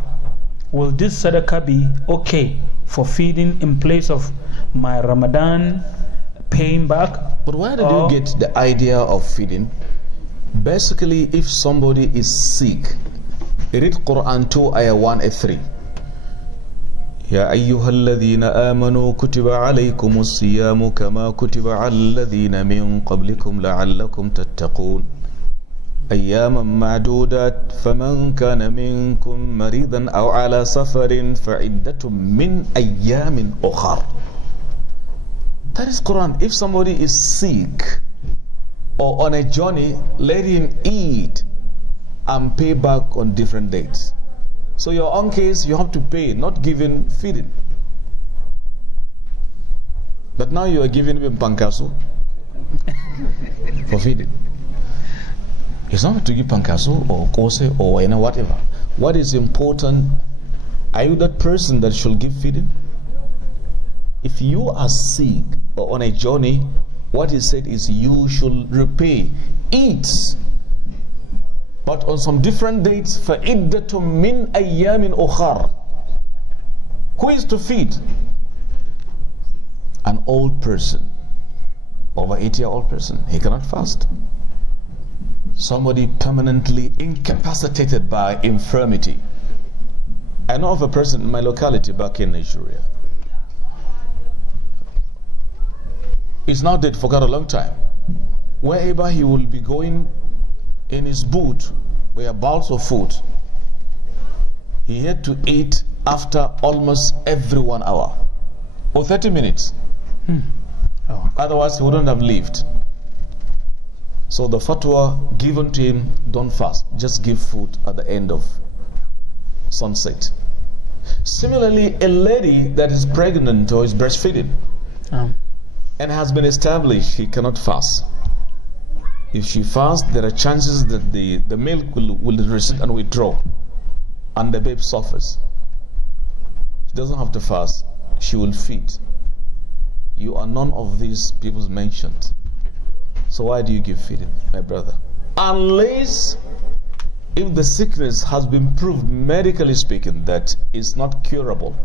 Will this sadaqah be okay for feeding in place of my Ramadan paying back? But where did you get the idea of feeding? Basically, if somebody is sick, read Quran 2 ayah 1 and 3. يا أيها الذين آمنوا كتب عليكم الصيام كما كتب على الذين من قبلكم لعلكم تتقون أياما معدودات فمن كان منكم مريضا أو على سفر فعدة من أيام أخر. That is Quran. If somebody is sick or on a journey, let him eat and pay back on different dates. So your own case, you have to pay, not giving feeding. But now you are giving him pankaso for feeding. It's not to give pankaso or kose or whatever. What is important, are you that person that should give feeding? If you are sick or on a journey, what is said is you should repay. Eat. But on some different dates, فَإِدَّةٌ مِّنْ أَيَّامٍ أُخَرٍ. Who is to feed? An old person, over 80-year-old person. He cannot fast. Somebody permanently incapacitated by infirmity. I know of a person in my locality back in Nigeria. He's now dead for quite a long time. Wherever he will be going in his boot, were bowls of food. He had to eat after almost every 1 hour or 30 minutes. Oh. Otherwise, he wouldn't have lived. So the fatwa given to him, don't fast, just give food at the end of sunset. Similarly, a lady that is pregnant or is breastfeeding and has been established she cannot fast. If she fasts, there are chances that the milk will recede and withdraw, and the babe suffers. She doesn't have to fast, she will feed. You are none of these people mentioned. So why do you give feeding, my brother? Unless if the sickness has been proved, medically speaking, that it's not curable.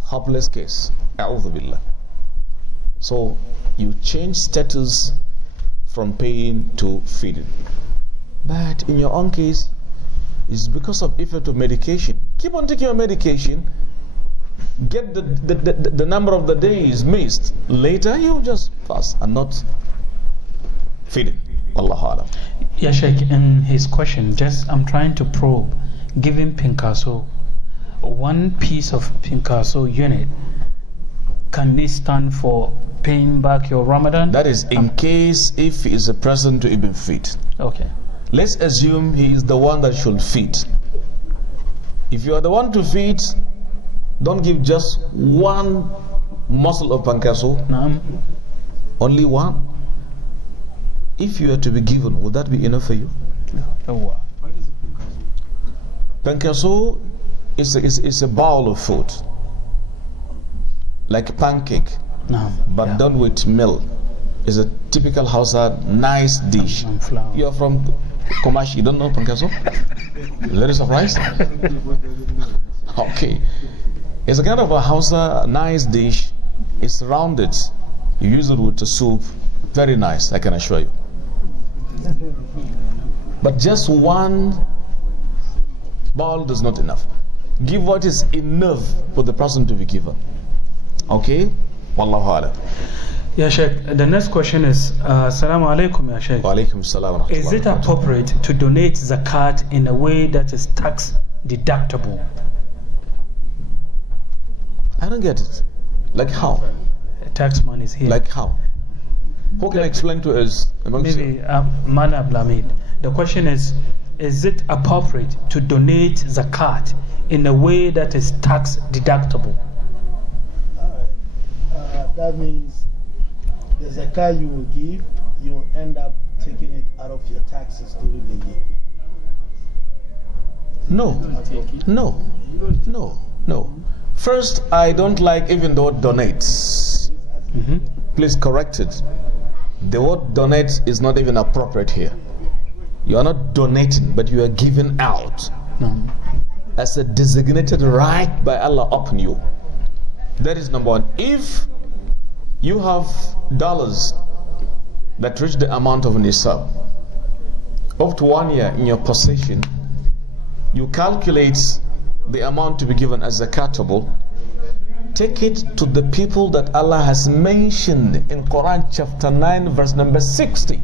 Hopeless case. A'udhu billah. So you change status from paying to feeding. But in your own case, it's because of effect of medication. Keep on taking your medication. Get the number of the days missed. Later you just fast and not feeding. Allahu Alam. Yeah, Sheikh, in his question, I'm trying to probe, given Pinkaso, one piece of Pinkaso unit, can this stand for paying back your Ramadan? That is in case if he is a person to even feed. Okay. Let's assume he is the one that should feed. If you are the one to feed, don't give just one morsel of Pinkaso. Only one. If you are to be given, would that be enough for you? No. Pinkaso is a bowl of food, like a pancake, but done with milk. It's a typical Hausa nice dish. You are from Komashi, you don't know Pinkaso? Very surprised? Okay. It's a kind of a Hausa nice dish. It's rounded. You use it with a soup. Very nice, I can assure you. But just one bowl is not enough. Give what is enough for the person to be given. Okay? Wallahu alam. Yeah, Sheikh, the next question is Assalamu alaikum, Ya Sheikh. Wa alaikum salam wa rahmatullahi. Is it appropriate to donate zakat in a way that is tax deductible? I don't get it. Like how? Tax money is here. Like how? Who can explain to us? Maybe Mana Blamid. The question is it appropriate to donate zakat in a way that is tax deductible? That means the zakat you will give, you will end up taking it out of your taxes during the year. No. First, I don't like even the word donates. Please correct it. The word donate is not even appropriate here. You are not donating, but you are giving out as a designated right by Allah upon you. That is number one. If you have dollars that reach the amount of nisab, up to 1 year in your possession, you calculate the amount to be given as zakatable. Take it to the people that Allah has mentioned in Quran chapter 9 verse number 60.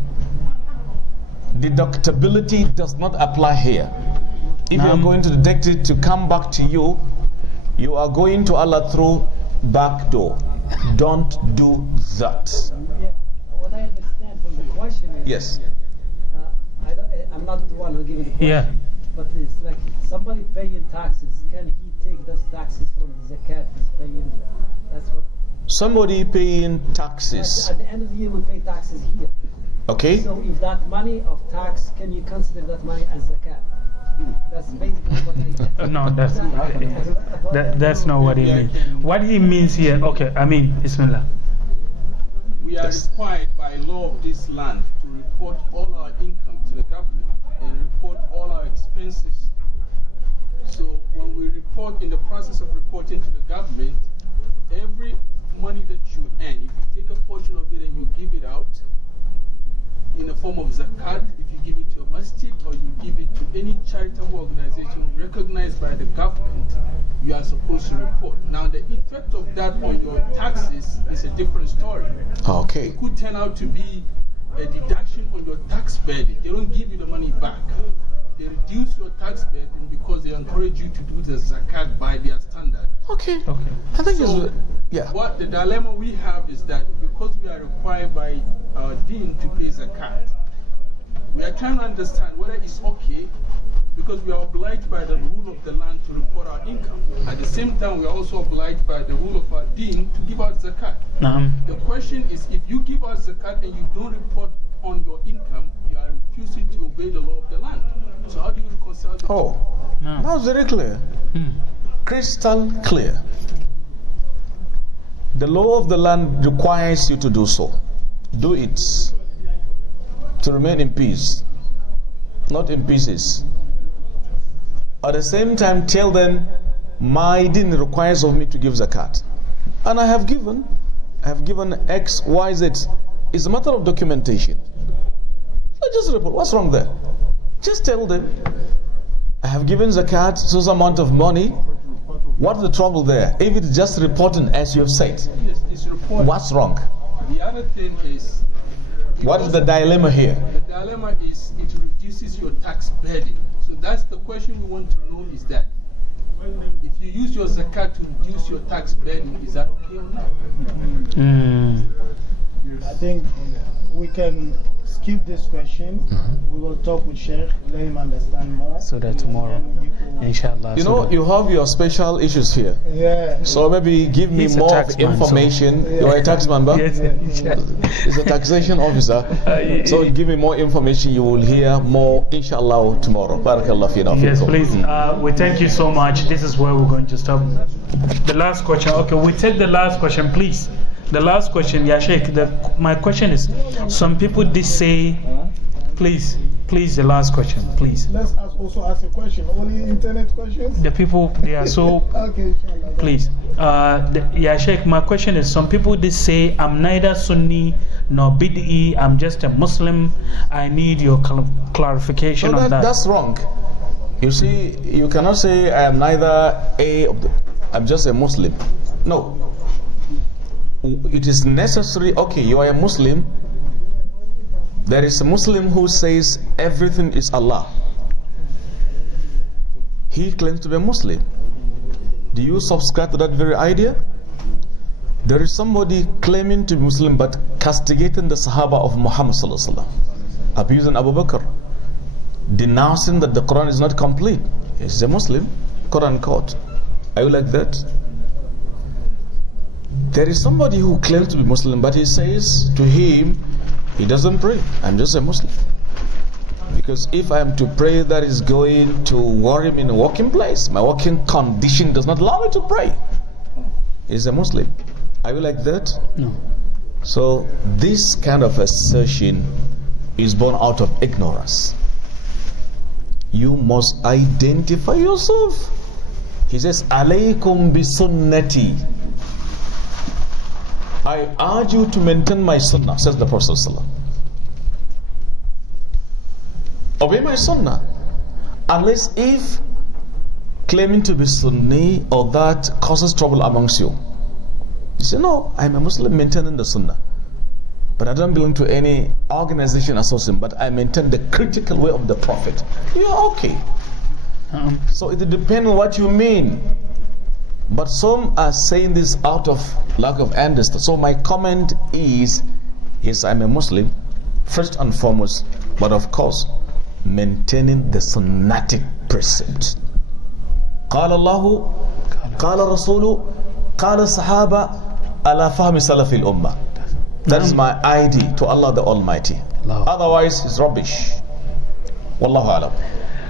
Deductibility does not apply here. If you are going to deduct it to come back to you, you are going to Allah through back door. Don't do that. What I understand from the question is, yes. I'm not the one who gave the question. Yeah. But it's like somebody paying taxes. Can he take those taxes from the zakat he's paying? That's what. Somebody paying taxes. At the end of the year, we pay taxes here. Okay. So if that money of tax, can you consider that money as zakat? That's basically what I. No, that's not what he means. What he means here, okay, I mean, Bismillah. We are required by law of this land to report all our income to the government and report all our expenses. So when we report, in the process of reporting to the government, every money that you earn, if you take a portion of it and you give it out in the form of zakat, if you give it to a masjid or you give it to any charitable organization recognized by the government, you are supposed to report. Now the effect of that on your taxes is a different story. Okay. It could turn out to be a deduction on your tax burden. They don't give you the money back. They reduce your tax burden because they encourage you to do the zakat by their standard. Okay. I think so yeah. What the dilemma we have is that because we are required by our deen to pay zakat, we are trying to understand whether it's okay because we are obliged by the rule of the land to report our income. At the same time, we are also obliged by the rule of our deen to give out zakat. The question is, if you give out zakat and you don't report on your income, you are refusing to obey the law of the land. So how do you reconcile the two? That's very clear. Crystal clear. The law of the land requires you to do so. Do it. To remain in peace, not in pieces. At the same time, tell them, my deen requires of me to give zakat. And I have given X, Y, Z. It's a matter of documentation. So just report. What's wrong there? Just tell them, I have given zakat, so amount of money. What's the trouble there? If it's just reporting as you have said, Yes, it's reporting. what's wrong? The other thing is, What is the dilemma here? the dilemma is it reduces your tax burden. So that's the question we want to know, is that if you use your zakat to reduce your tax burden, is that okay or not? I think we can skip this question. We will talk with Sheikh, let him understand more. So that tomorrow, inshallah. You know, you have your special issues here. Yeah. So maybe give me He's a more taxman, information. so- You're a taxman, but Yes, he's a taxation officer. So give me more information. You will hear more, inshallah, tomorrow. Barakallah fina. Yes, fikum. please. We thank you so much. This is where we're going to stop. The last question. Okay, we take the last question, please. The last question, yeah, Sheikh. My question is: some people did say, please, the last question, please. Let's also ask a question. Only internet questions? The people, they are so. Okay, inshallah. Please, yeah, Sheikh. My question is: some people did say, I'm neither Sunni nor Bid'i. I'm just a Muslim. I need your clarification No, on that. that's wrong. You see, you cannot say I am neither I'm just a Muslim. No. It is necessary. Okay, you are a Muslim. There is a Muslim who says everything is Allah. He claims to be a Muslim. Do you subscribe to that very idea? There is somebody claiming to be Muslim but castigating the Sahaba of Muhammad sallallahu alaihi wasallam, abusing Abu Bakr, denouncing that the Quran is not complete. He's a Muslim, Quran quote. Are you like that? There is somebody who claims to be Muslim, but he says to him, he doesn't pray. I'm just a Muslim. Because if I am to pray, that is going to worry me in a working place. My working condition does not allow me to pray. He's a Muslim. Are you like that? No. So this kind of assertion is born out of ignorance. You must identify yourself. He says, Alaykum bi sunnati. I urge you to maintain my sunnah, says the Prophet ﷺ. Obey my sunnah. Unless if claiming to be Sunni or that causes trouble amongst you. You say, no, I'm a Muslim maintaining the sunnah. But I don't belong to any organization association, but I maintain the critical way of the Prophet. You're okay. So it depends on what you mean. But some are saying this out of lack of understanding. So my comment is I'm a Muslim, first and foremost, but of course, maintaining the sunnatic precept. قال الله قال الرسول قال الصحابة على فهم سلف الأمة. That is my ID to Allah the Almighty. Otherwise, it's rubbish. Wallahu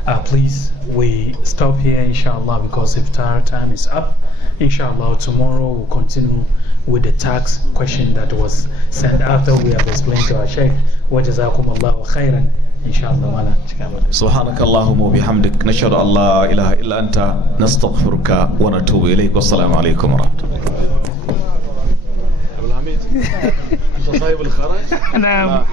alam. Please, we stop here, inshallah, because iftar time is up. Inshallah, tomorrow we'll continue with the tax question that was sent after we have explained to our Sheikh. Wa jazakumullahu khairan. Inshallah. سبحانك اللهم وبحمدك نشهد أن لا إله إلا أنت نستغفرك ونتوب إليك والسلام عليكم ورحمة الله. أبو الحميد أنت صاحب الخراج؟ نعم.